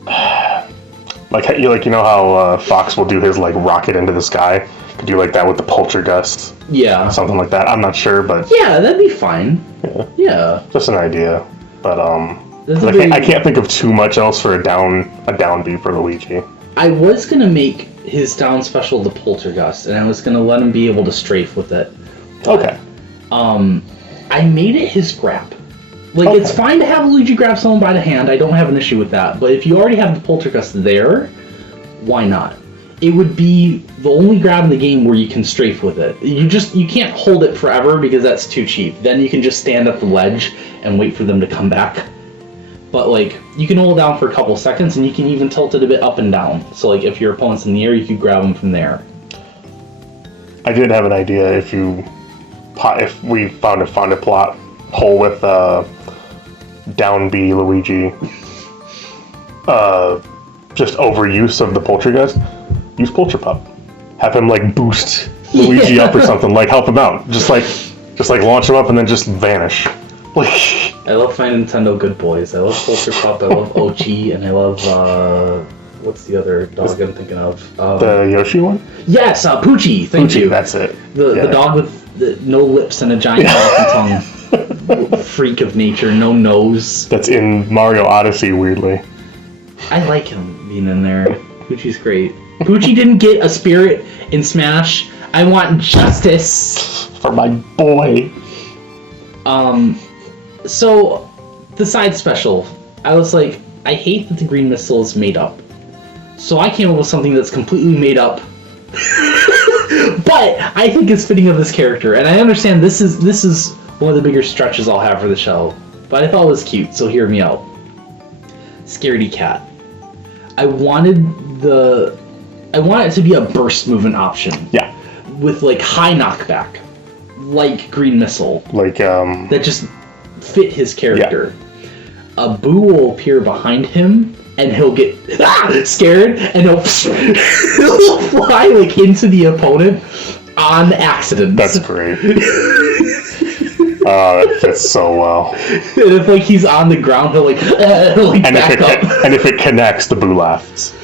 you know how Fox will do his like rocket into the sky. Could do like that with the Poltergust. Yeah. Something like that. I'm not sure, but yeah, that'd be fine. Yeah. Just an idea. But I can't think of too much else for a down B for Luigi. I was gonna make his down special the Poltergust, and I was gonna let him be able to strafe with it. Okay. I made it his grab. Like it's fine to have Luigi grab someone by the hand. I don't have an issue with that. But if you already have the Poltergust there, why not? It would be the only grab in the game where you can strafe with it. You can't hold it forever because that's too cheap. Then you can just stand at the ledge and wait for them to come back. But like you can hold down for a couple seconds and you can even tilt it a bit up and down. So like if your opponent's in the air, you could grab them from there. I did have an idea if we found a plot hole with down B Luigi, just overuse of the Poltergust. Use Polterpup. Have him like boost Luigi up or something. Like help him out. Just like launch him up and then just vanish. Like I love my Nintendo good boys. I love Polterpup. I love Ochi, and I love what's the other dog I'm thinking of? The Yoshi one. Yes, Poochie. Thank you. That's it. The dog with no lips and a giant tongue. Freak of nature, no nose. That's in Mario Odyssey. Weirdly. I like him being in there. Poochie's great. Poochie didn't get a spirit in Smash. I want justice for my boy. So the side special, I was like, I hate that the green missile is made up. So I came up with something that's completely made up. But I think it's fitting of this character, and I understand this is one of the bigger stretches I'll have for the show. But I thought it was cute, so hear me out. Scaredy Cat. I wanted it to be a burst movement option. Yeah. With like high knockback, like Green Missile. Like that just fit his character. Yeah. A Boo will appear behind him, and he'll get scared, and he'll fly like into the opponent on accident. That's great. That fits so well. And if like he's on the ground, he'll like and back up. And if it connects, the Boo laughs.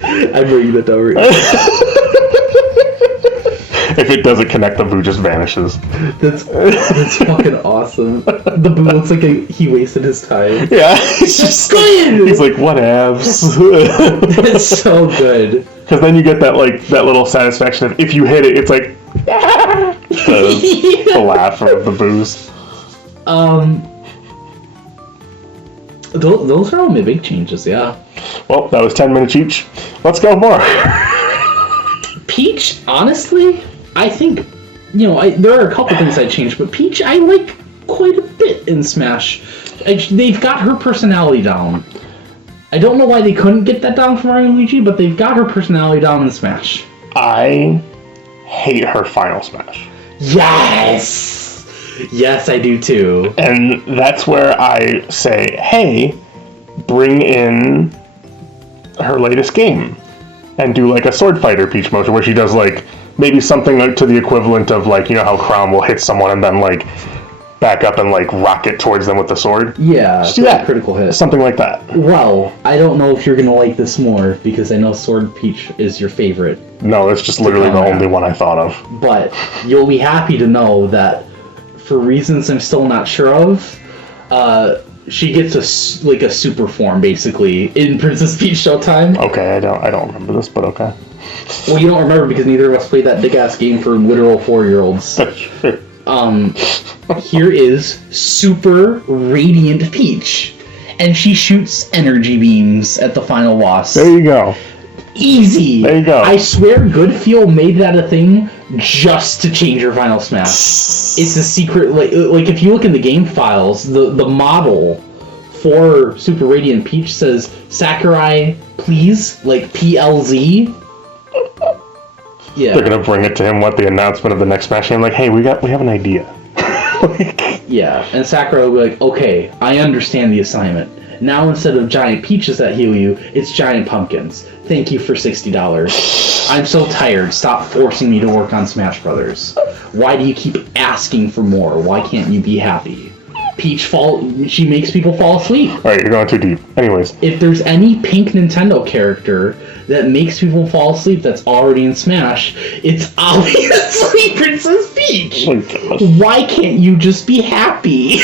I'm bringing that down right now. If it doesn't connect, the Boo just vanishes. That's fucking awesome. The Boo looks like he wasted his time. Yeah, he's like, whatevs. It's so good. Because then you get that little satisfaction of if you hit it, it's like the laugh of the Boos. Those are all my big changes, yeah. Well, that was 10 minutes each. Let's go more. Peach, honestly, I think, there are a couple things I'd change, but Peach I like quite a bit in Smash. They've got her personality down. I don't know why they couldn't get that down from Mario and Luigi, but they've got her personality down in Smash. I hate her final Smash. Yes! Yes, I do too. And that's where I say, hey, bring in her latest game and do like a sword fighter Peach motion where she does like maybe something like to the equivalent of like, how Crown will hit someone and then like back up and like rocket towards them with the sword. Yeah, just do that. Critical hit. Something like that. Well, I don't know if you're going to like this more because I know Sword Peach is your favorite. No, it's just literally the only one I thought of. But you'll be happy to know that for reasons I'm still not sure of, she gets a super form basically in Princess Peach Showtime. Okay, I don't remember this, but okay. Well, you don't remember because neither of us played that big ass game for literal 4-year-olds. Here is Super Radiant Peach, and she shoots energy beams at the final boss. There you go. Easy. There you go. I swear Goodfeel made that a thing just to change her final smash. It's a secret, like if you look in the game files, the model for Super Radiant Peach says Sakurai, please, like PLZ. Yeah. They're gonna bring it to him. The announcement of the next Smash game? Like, hey, we have an idea. Yeah, and Sakurai will be like, okay, I understand the assignment. Now instead of giant peaches that heal you, it's giant pumpkins. Thank you for $60. I'm so tired. Stop forcing me to work on Smash Brothers. Why do you keep asking for more? Why can't you be happy? Peach she makes people fall asleep. Alright, you're going too deep. Anyways. If there's any pink Nintendo character that makes people fall asleep that's already in Smash, it's obviously Princess Peach. Oh my gosh. Why can't you just be happy?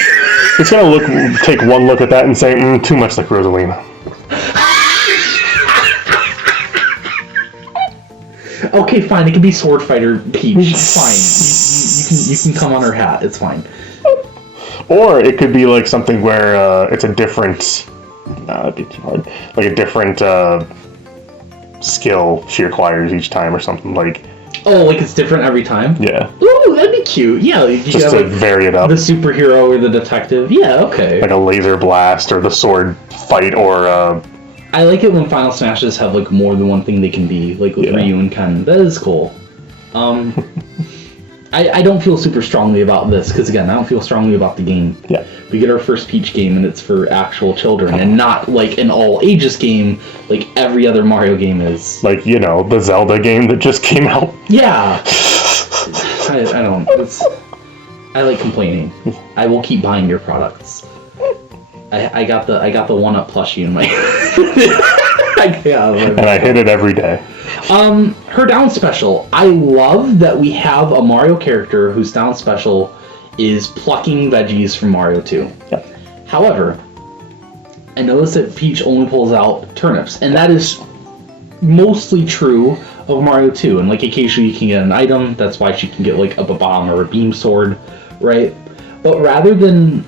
It's gonna take one look at that and say, too much like Rosalina. Okay, fine. It can be Sword Fighter Peach. Fine. You can come on her hat. It's fine. Or it could be like something where it's a different. That'd be too hard. Like a different skill she acquires each time, or something like. Oh, like it's different every time? Yeah. Ooh, that'd be cute. Yeah, you just to vary it up. The superhero or the detective. Yeah, okay. Like a laser blast or the sword fight or. I like it when Final Smashes have like more than one thing they can be, like with Ryu and Ken. That is cool. I don't feel super strongly about this because again, I don't feel strongly about the game. Yeah. We get our first Peach game and it's for actual children and not like an all ages game like every other Mario game is. Like, the Zelda game that just came out. Yeah. I don't. I like complaining. I will keep buying your products. I got the 1-up plushie in my. And I hit it every day. Her down special. I love that we have a Mario character whose down special is plucking veggies from Mario 2. Yep. However, I noticed that Peach only pulls out turnips, and that is mostly true of Mario 2. And like occasionally you can get an item. That's why she can get like a bomb or a beam sword, right? But rather than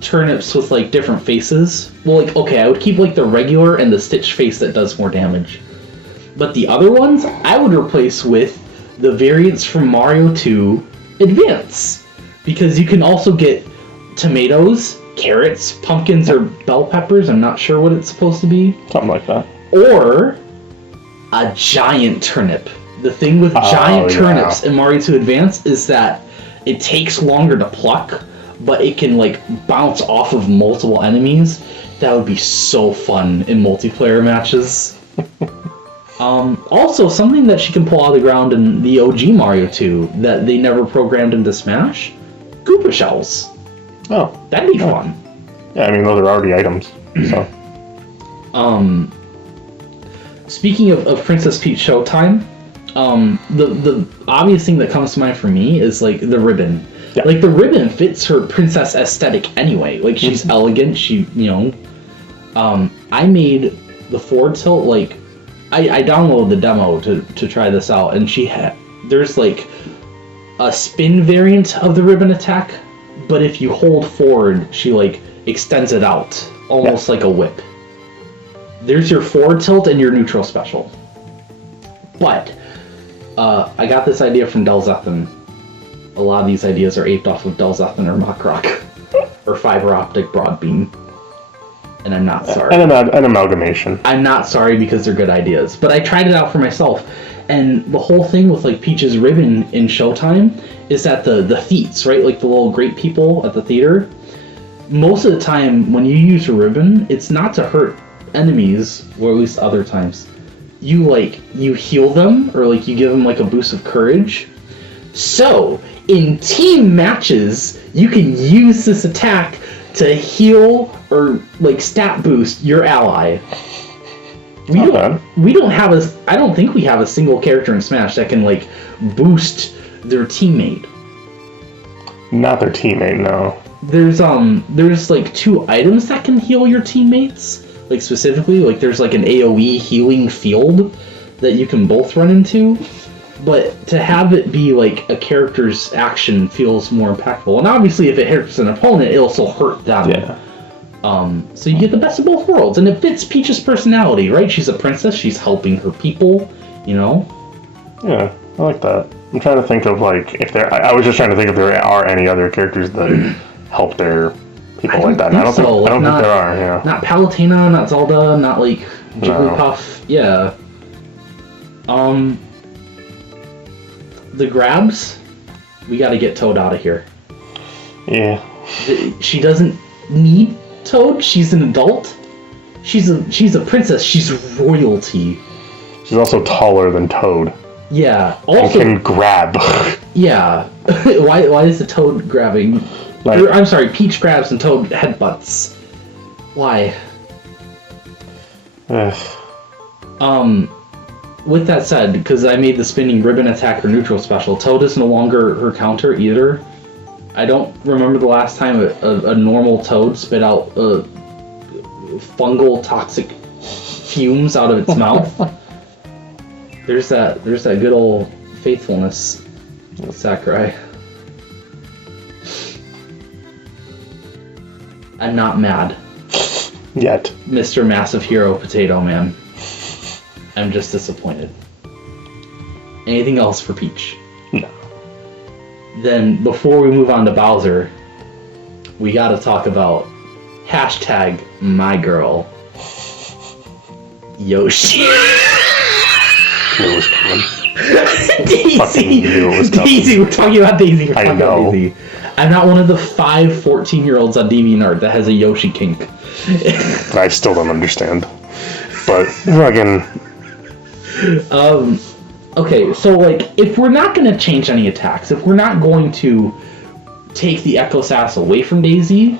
turnips with like different faces. Well, like, okay, I would keep like the regular and the Stitch face that does more damage. But the other ones, I would replace with the variants from Mario 2 Advance. Because you can also get tomatoes, carrots, pumpkins, or bell peppers. I'm not sure what it's supposed to be. Something like that. Or a giant turnip. The thing with giant turnips in Mario 2 Advance is that it takes longer to pluck, but it can like bounce off of multiple enemies. That would be so fun in multiplayer matches. Also, something that she can pull out of the ground in the OG Mario 2 that they never programmed into Smash, Koopa shells. Oh, that'd be fun. Yeah, I mean those are already items. So. Speaking of Princess Peach Showtime, the obvious thing that comes to mind for me is like the ribbon. Yeah. Like the ribbon fits her princess aesthetic anyway. Like she's elegant. She, I made the forward tilt. Like I downloaded the demo to try this out, and there's like a spin variant of the ribbon attack, but if you hold forward, she like extends it out almost like a whip. There's your forward tilt and your neutral special. But I got this idea from Delzethan. A lot of these ideas are aped off of Delzethan or Mockrock or Fiber Optic Broadbeam. And I'm not sorry. And an amalgamation. I'm not sorry because they're good ideas. But I tried it out for myself. And the whole thing with like Peach's ribbon in Showtime is that the feats, right? Like the little great people at the theater. Most of the time when you use a ribbon, it's not to hurt enemies, or at least other times. You heal them, or like you give them like a boost of courage. So in team matches, you can use this attack to heal or like stat boost your ally. We don't have I don't think we have a single character in Smash that can like boost their teammate. Not their teammate, no. There's like 2 items that can heal your teammates. Like specifically, like there's like an AoE healing field that you can both run into. But to have it be like a character's action feels more impactful. And obviously if it hurts an opponent, it'll still hurt them. Yeah. So you get the best of both worlds. And it fits Peach's personality, right? She's a princess, she's helping her people, Yeah, I like that. I'm trying to think of like I was just trying to think if there are any other characters that help their people like that. I don't think there are, yeah. Not Palutena, not Zelda, not like Jigglypuff. No. Yeah. The grabs, we gotta get Toad out of here. Yeah. She doesn't need Toad, she's an adult. She's a princess, she's royalty. She's also taller than Toad. Yeah. Also, and can grab. Yeah. Why is the Toad grabbing? I'm sorry, Peach grabs and Toad headbutts. Why? With that said, because I made the spinning ribbon attack her neutral special, Toad is no longer her counter either. I don't remember the last time a normal Toad spit out fungal toxic fumes out of its mouth. There's that good old faithfulness with Sakurai. I'm not mad. Yet. Mr. Massive Hero Potato Man. I'm just disappointed. Anything else for Peach? No. Then, before we move on to Bowser, we gotta talk about #MyGirl. Yoshi. It was coming. Daisy, we're talking about Daisy. I know. Daisy. I'm not one of the 5 14-year-olds on DeviantArt that has a Yoshi kink. I still don't understand. But, fucking... Okay, so, like, if we're not going to change any attacks, if we're not going to take the Echo Sass away from Daisy,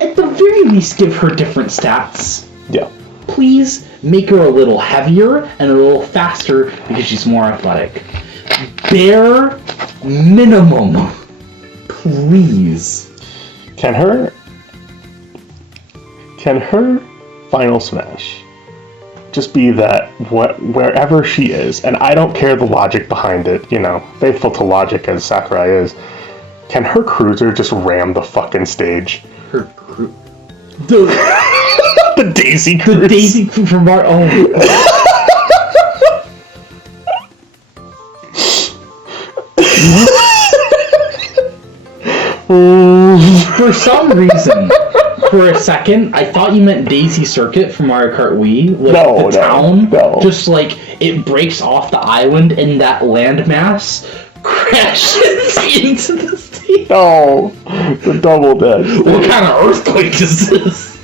at the very least give her different stats. Yeah. Please make her a little heavier and a little faster because she's more athletic. Bare minimum. Please. Can her final smash just be that wherever she is, and I don't care the logic behind it, faithful to logic as Sakurai is, can her cruiser just ram the fucking stage? her crew. The Daisy crew. The Daisy crew from Mario. Oh. For some reason, for a second, I thought you meant Daisy Circuit from Mario Kart Wii. Like the town, just like it breaks off the island and that landmass crashes into the stage. No, the double dead. What kind of earthquake is this?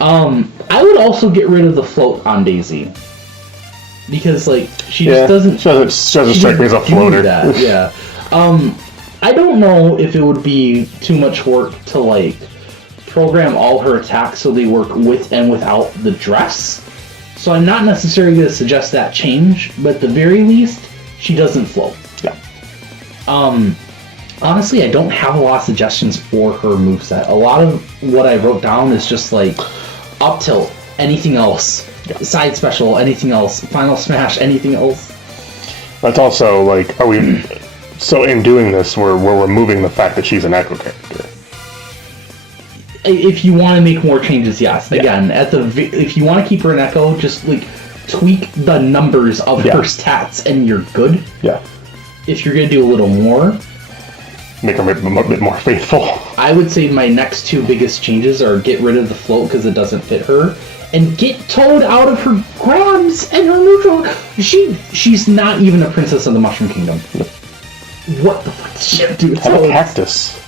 I would also get rid of the float on Daisy. Because, like, she just doesn't... She doesn't strike me as a floater. That, yeah. I don't know if it would be too much work to, like, program all her attacks so they work with and without the dress. So I'm not necessarily going to suggest that change, but at the very least, she doesn't float. Yeah. Honestly, I don't have a lot of suggestions for her moveset. A lot of what I wrote down is just, like, up tilt, anything else. Side special, anything else. Final smash, anything else. That's also, like, are we... So in doing this, we're removing the fact that she's an Echo character. If you want to make more changes, yes. Again, if you want to keep her an Echo, just, like, tweak the numbers of her stats and you're good. Yeah. If you're going to do a little more... Make her a bit more faithful. I would say my next two biggest changes are get rid of the float because it doesn't fit her, and get Toad out of her grabs and her neutral. She's not even a princess of the Mushroom Kingdom. Yep. What the fuck does she have to do with Have Toad? a cactus.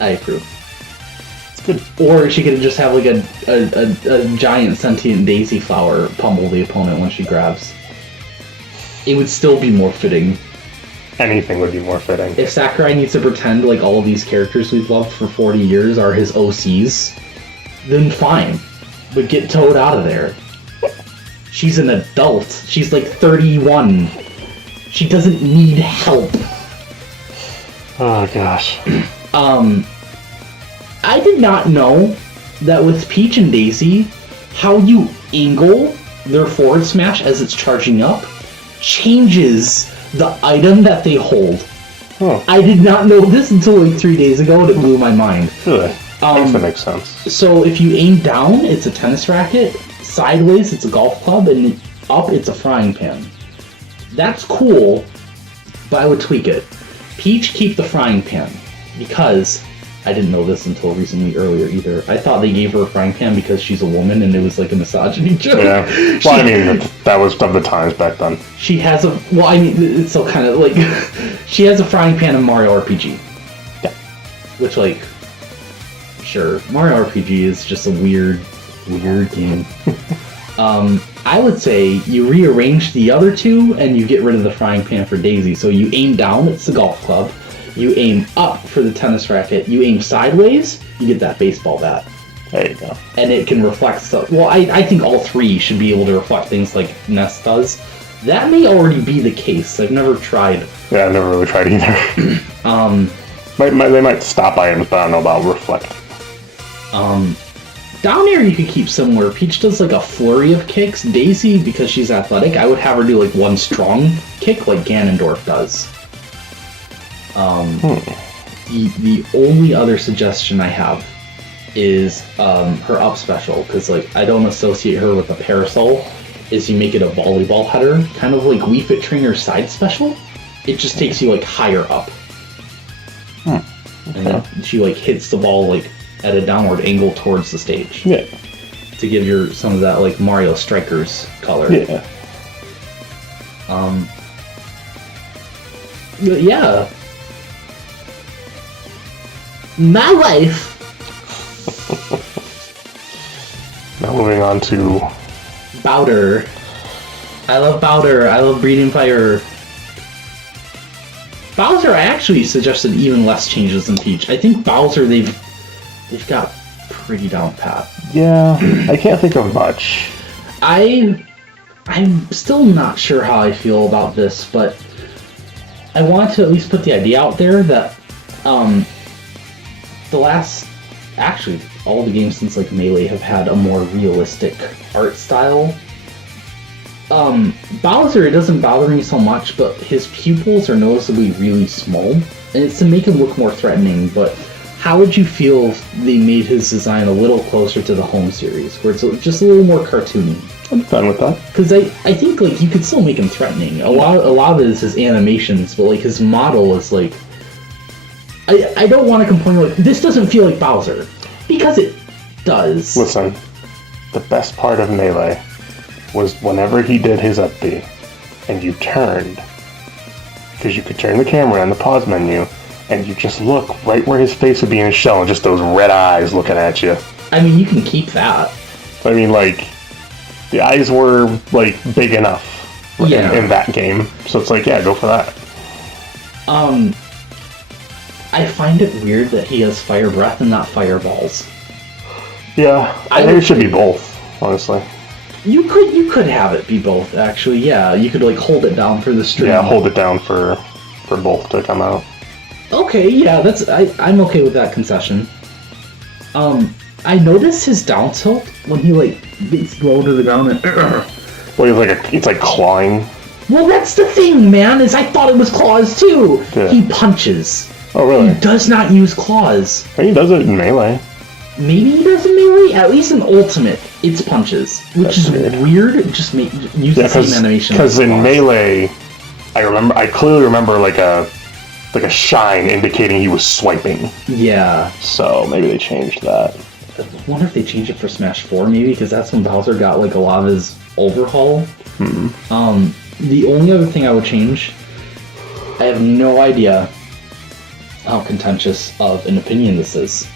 I approve. It's good. Or she could just have like a giant sentient daisy flower pummel the opponent when she grabs. It would still be more fitting. Anything would be more fitting. If Sakurai needs to pretend like all of these characters we've loved for 40 years are his OCs, then fine. But get Toad out of there. She's an adult. She's like 31. She doesn't need help. Oh gosh. I did not know that with Peach and Daisy, how you angle their forward smash as it's charging up changes the item that they hold. Huh. I did not know this until like 3 days ago, and it blew my mind. Really? I guess that makes sense. So if you aim down, it's a tennis racket, sideways, it's a golf club, and up, it's a frying pan. That's cool, but I would tweak it. Peach, keep the frying pan, because I didn't know this until recently earlier either. I thought they gave her a frying pan because she's a woman and it was like a misogyny joke. Yeah. Well, I mean, that was of the times back then. She has a... Well, I mean, it's still kind of like... she has a frying pan in Mario RPG. Yeah. Which, like... Sure. Mario RPG is just a weird game. I would say you rearrange the other two and you get rid of the frying pan for Daisy. So you aim down, it's the golf club. You aim up for the tennis racket. You aim sideways, you get that baseball bat. There you go. And it can reflect stuff. Well, I think all three should be able to reflect things like Ness does. That may already be the case. I've never tried. Yeah, I've never really tried either. They might stop items, but I don't know about reflect. Down air you could keep similar. Peach does like a flurry of kicks. Daisy, because she's athletic, I would have her do like one strong kick like Ganondorf does. The only other suggestion I have is her up special, because like I don't associate her with a parasol. Is you make it a volleyball header, kind of like Wii Fit Trainer's side special. It just takes you like higher up, and then she like hits the ball like at a downward angle towards the stage. Yeah. To give your some of that like Mario Strikers color. Yeah. But yeah. My life. Now moving on to Bowder. I love Bowder. I love breathing fire. Bowser, I actually suggested even less changes than Peach. I think Bowser they've got pretty down pat. Yeah, I can't think of much. I'm still not sure how I feel about this, but I want to at least put the idea out there that actually all the games since like Melee have had a more realistic art style. Bowser, it doesn't bother me so much, but his pupils are noticeably really small, and it's to make him look more threatening, but how would you feel if they made his design a little closer to the home series, where it's just a little more cartoony? I'm fine with that. Because I think, like, you could still make him threatening. A lot of it is his animations, but, like, his model is, like... I don't want to complain, like, this doesn't feel like Bowser. Because it does. Listen, the best part of Melee was whenever he did his up B, and you turned, because you could turn the camera on the pause menu, and you just look right where his face would be in his shell, and just those red eyes looking at you. I mean, you can keep that. I mean, like, the eyes were, like, big enough in that game, so it's like, yeah, go for that. I find it weird that he has fire breath and not fireballs. Yeah, I think it should be both, honestly. You could have it be both, actually. Yeah, you could, like, hold it down for the stream. Yeah, hold it down for both to come out. Okay, yeah, I'm okay with that concession. I noticed his down tilt when he, like, gets low to the ground and... Well, it's like clawing. Well, that's the thing, man, is I thought it was claws, too! Yeah. He punches. Oh, really? He does not use claws. I think he does it in Melee. Maybe he does in Melee? At least in Ultimate, it's punches. Which is weird. Just use the same animation. Because in Melee, I clearly remember like a shine indicating he was swiping. Yeah. So maybe they changed that. I wonder if they changed it for Smash 4, maybe, because that's when Bowser got like a lot of his overhaul. The only other thing I would change, I have no idea how contentious of an opinion this is.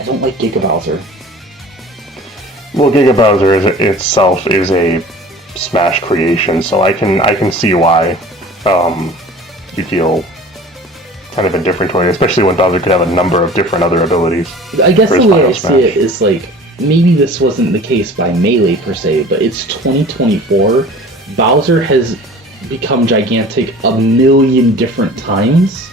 I don't like Giga Bowser. Well, Giga Bowser itself is a Smash creation, so I can see why you feel kind of indifferent to it, especially when Bowser could have a number of different other abilities. I guess the way I see it is like, maybe this wasn't the case by Melee per se, but it's 2024. Bowser has become gigantic a million different times,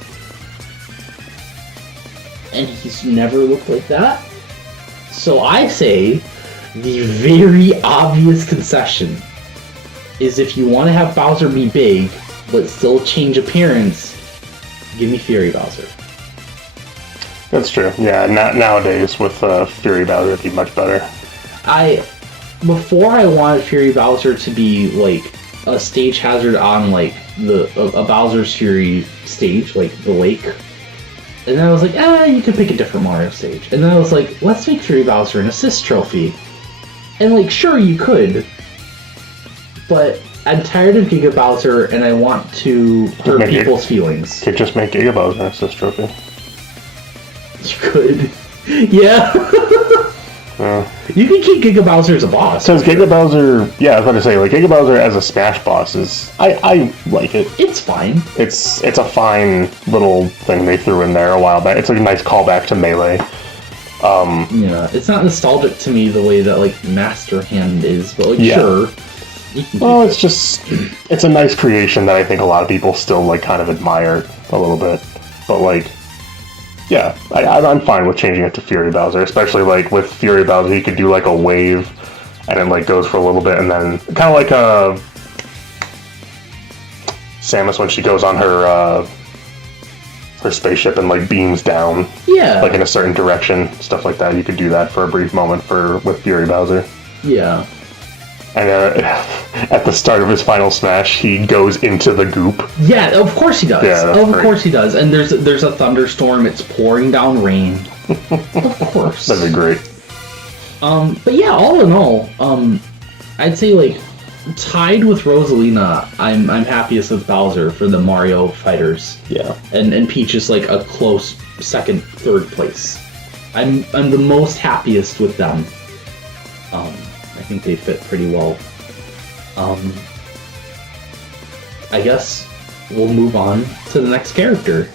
and he's never looked like that. So I say the very obvious concession is if you want to have Bowser be big but still change appearance, give me Fury Bowser. That's true. Yeah, nowadays with Fury Bowser, it'd be much better. Before I wanted Fury Bowser to be like a stage hazard on like a Bowser's Fury stage, like the lake. And then I was like, you could pick a different Mario stage. And then I was like, let's make Fury Bowser an assist trophy. And like, sure you could, but I'm tired of Giga Bowser and I want to hurt people's feelings. Could just make Giga Bowser an assist trophy. You could. Yeah. You can keep Giga Bowser as a boss. Because Giga Bowser, I was about to say, like, Giga Bowser as a Smash boss is, I like it. It's fine. It's a fine little thing they threw in there a while back. It's a nice callback to Melee. Yeah, it's not nostalgic to me the way that, like, Master Hand is, but, like, sure. Well, it's a nice creation that I think a lot of people still, like, kind of admire a little bit. But, like, yeah, I'm fine with changing it to Fury Bowser, especially, like, with Fury Bowser, you could do, like, a wave, and it, like, goes for a little bit, and then, kind of like Samus when she goes on her spaceship and, like, beams down, like, in a certain direction, stuff like that. You could do that for a brief moment with Fury Bowser. Yeah. And at the start of his final smash, he goes into the goop. Yeah, of course he does. Yeah, of course he does. And there's a thunderstorm. It's pouring down rain. Of course. That'd be great. But yeah, all in all, I'd say like tied with Rosalina, I'm happiest with Bowser for the Mario fighters. Yeah. And Peach is like a close second, third place. I'm the most happiest with them. I think they fit pretty well. I guess we'll move on to the next character.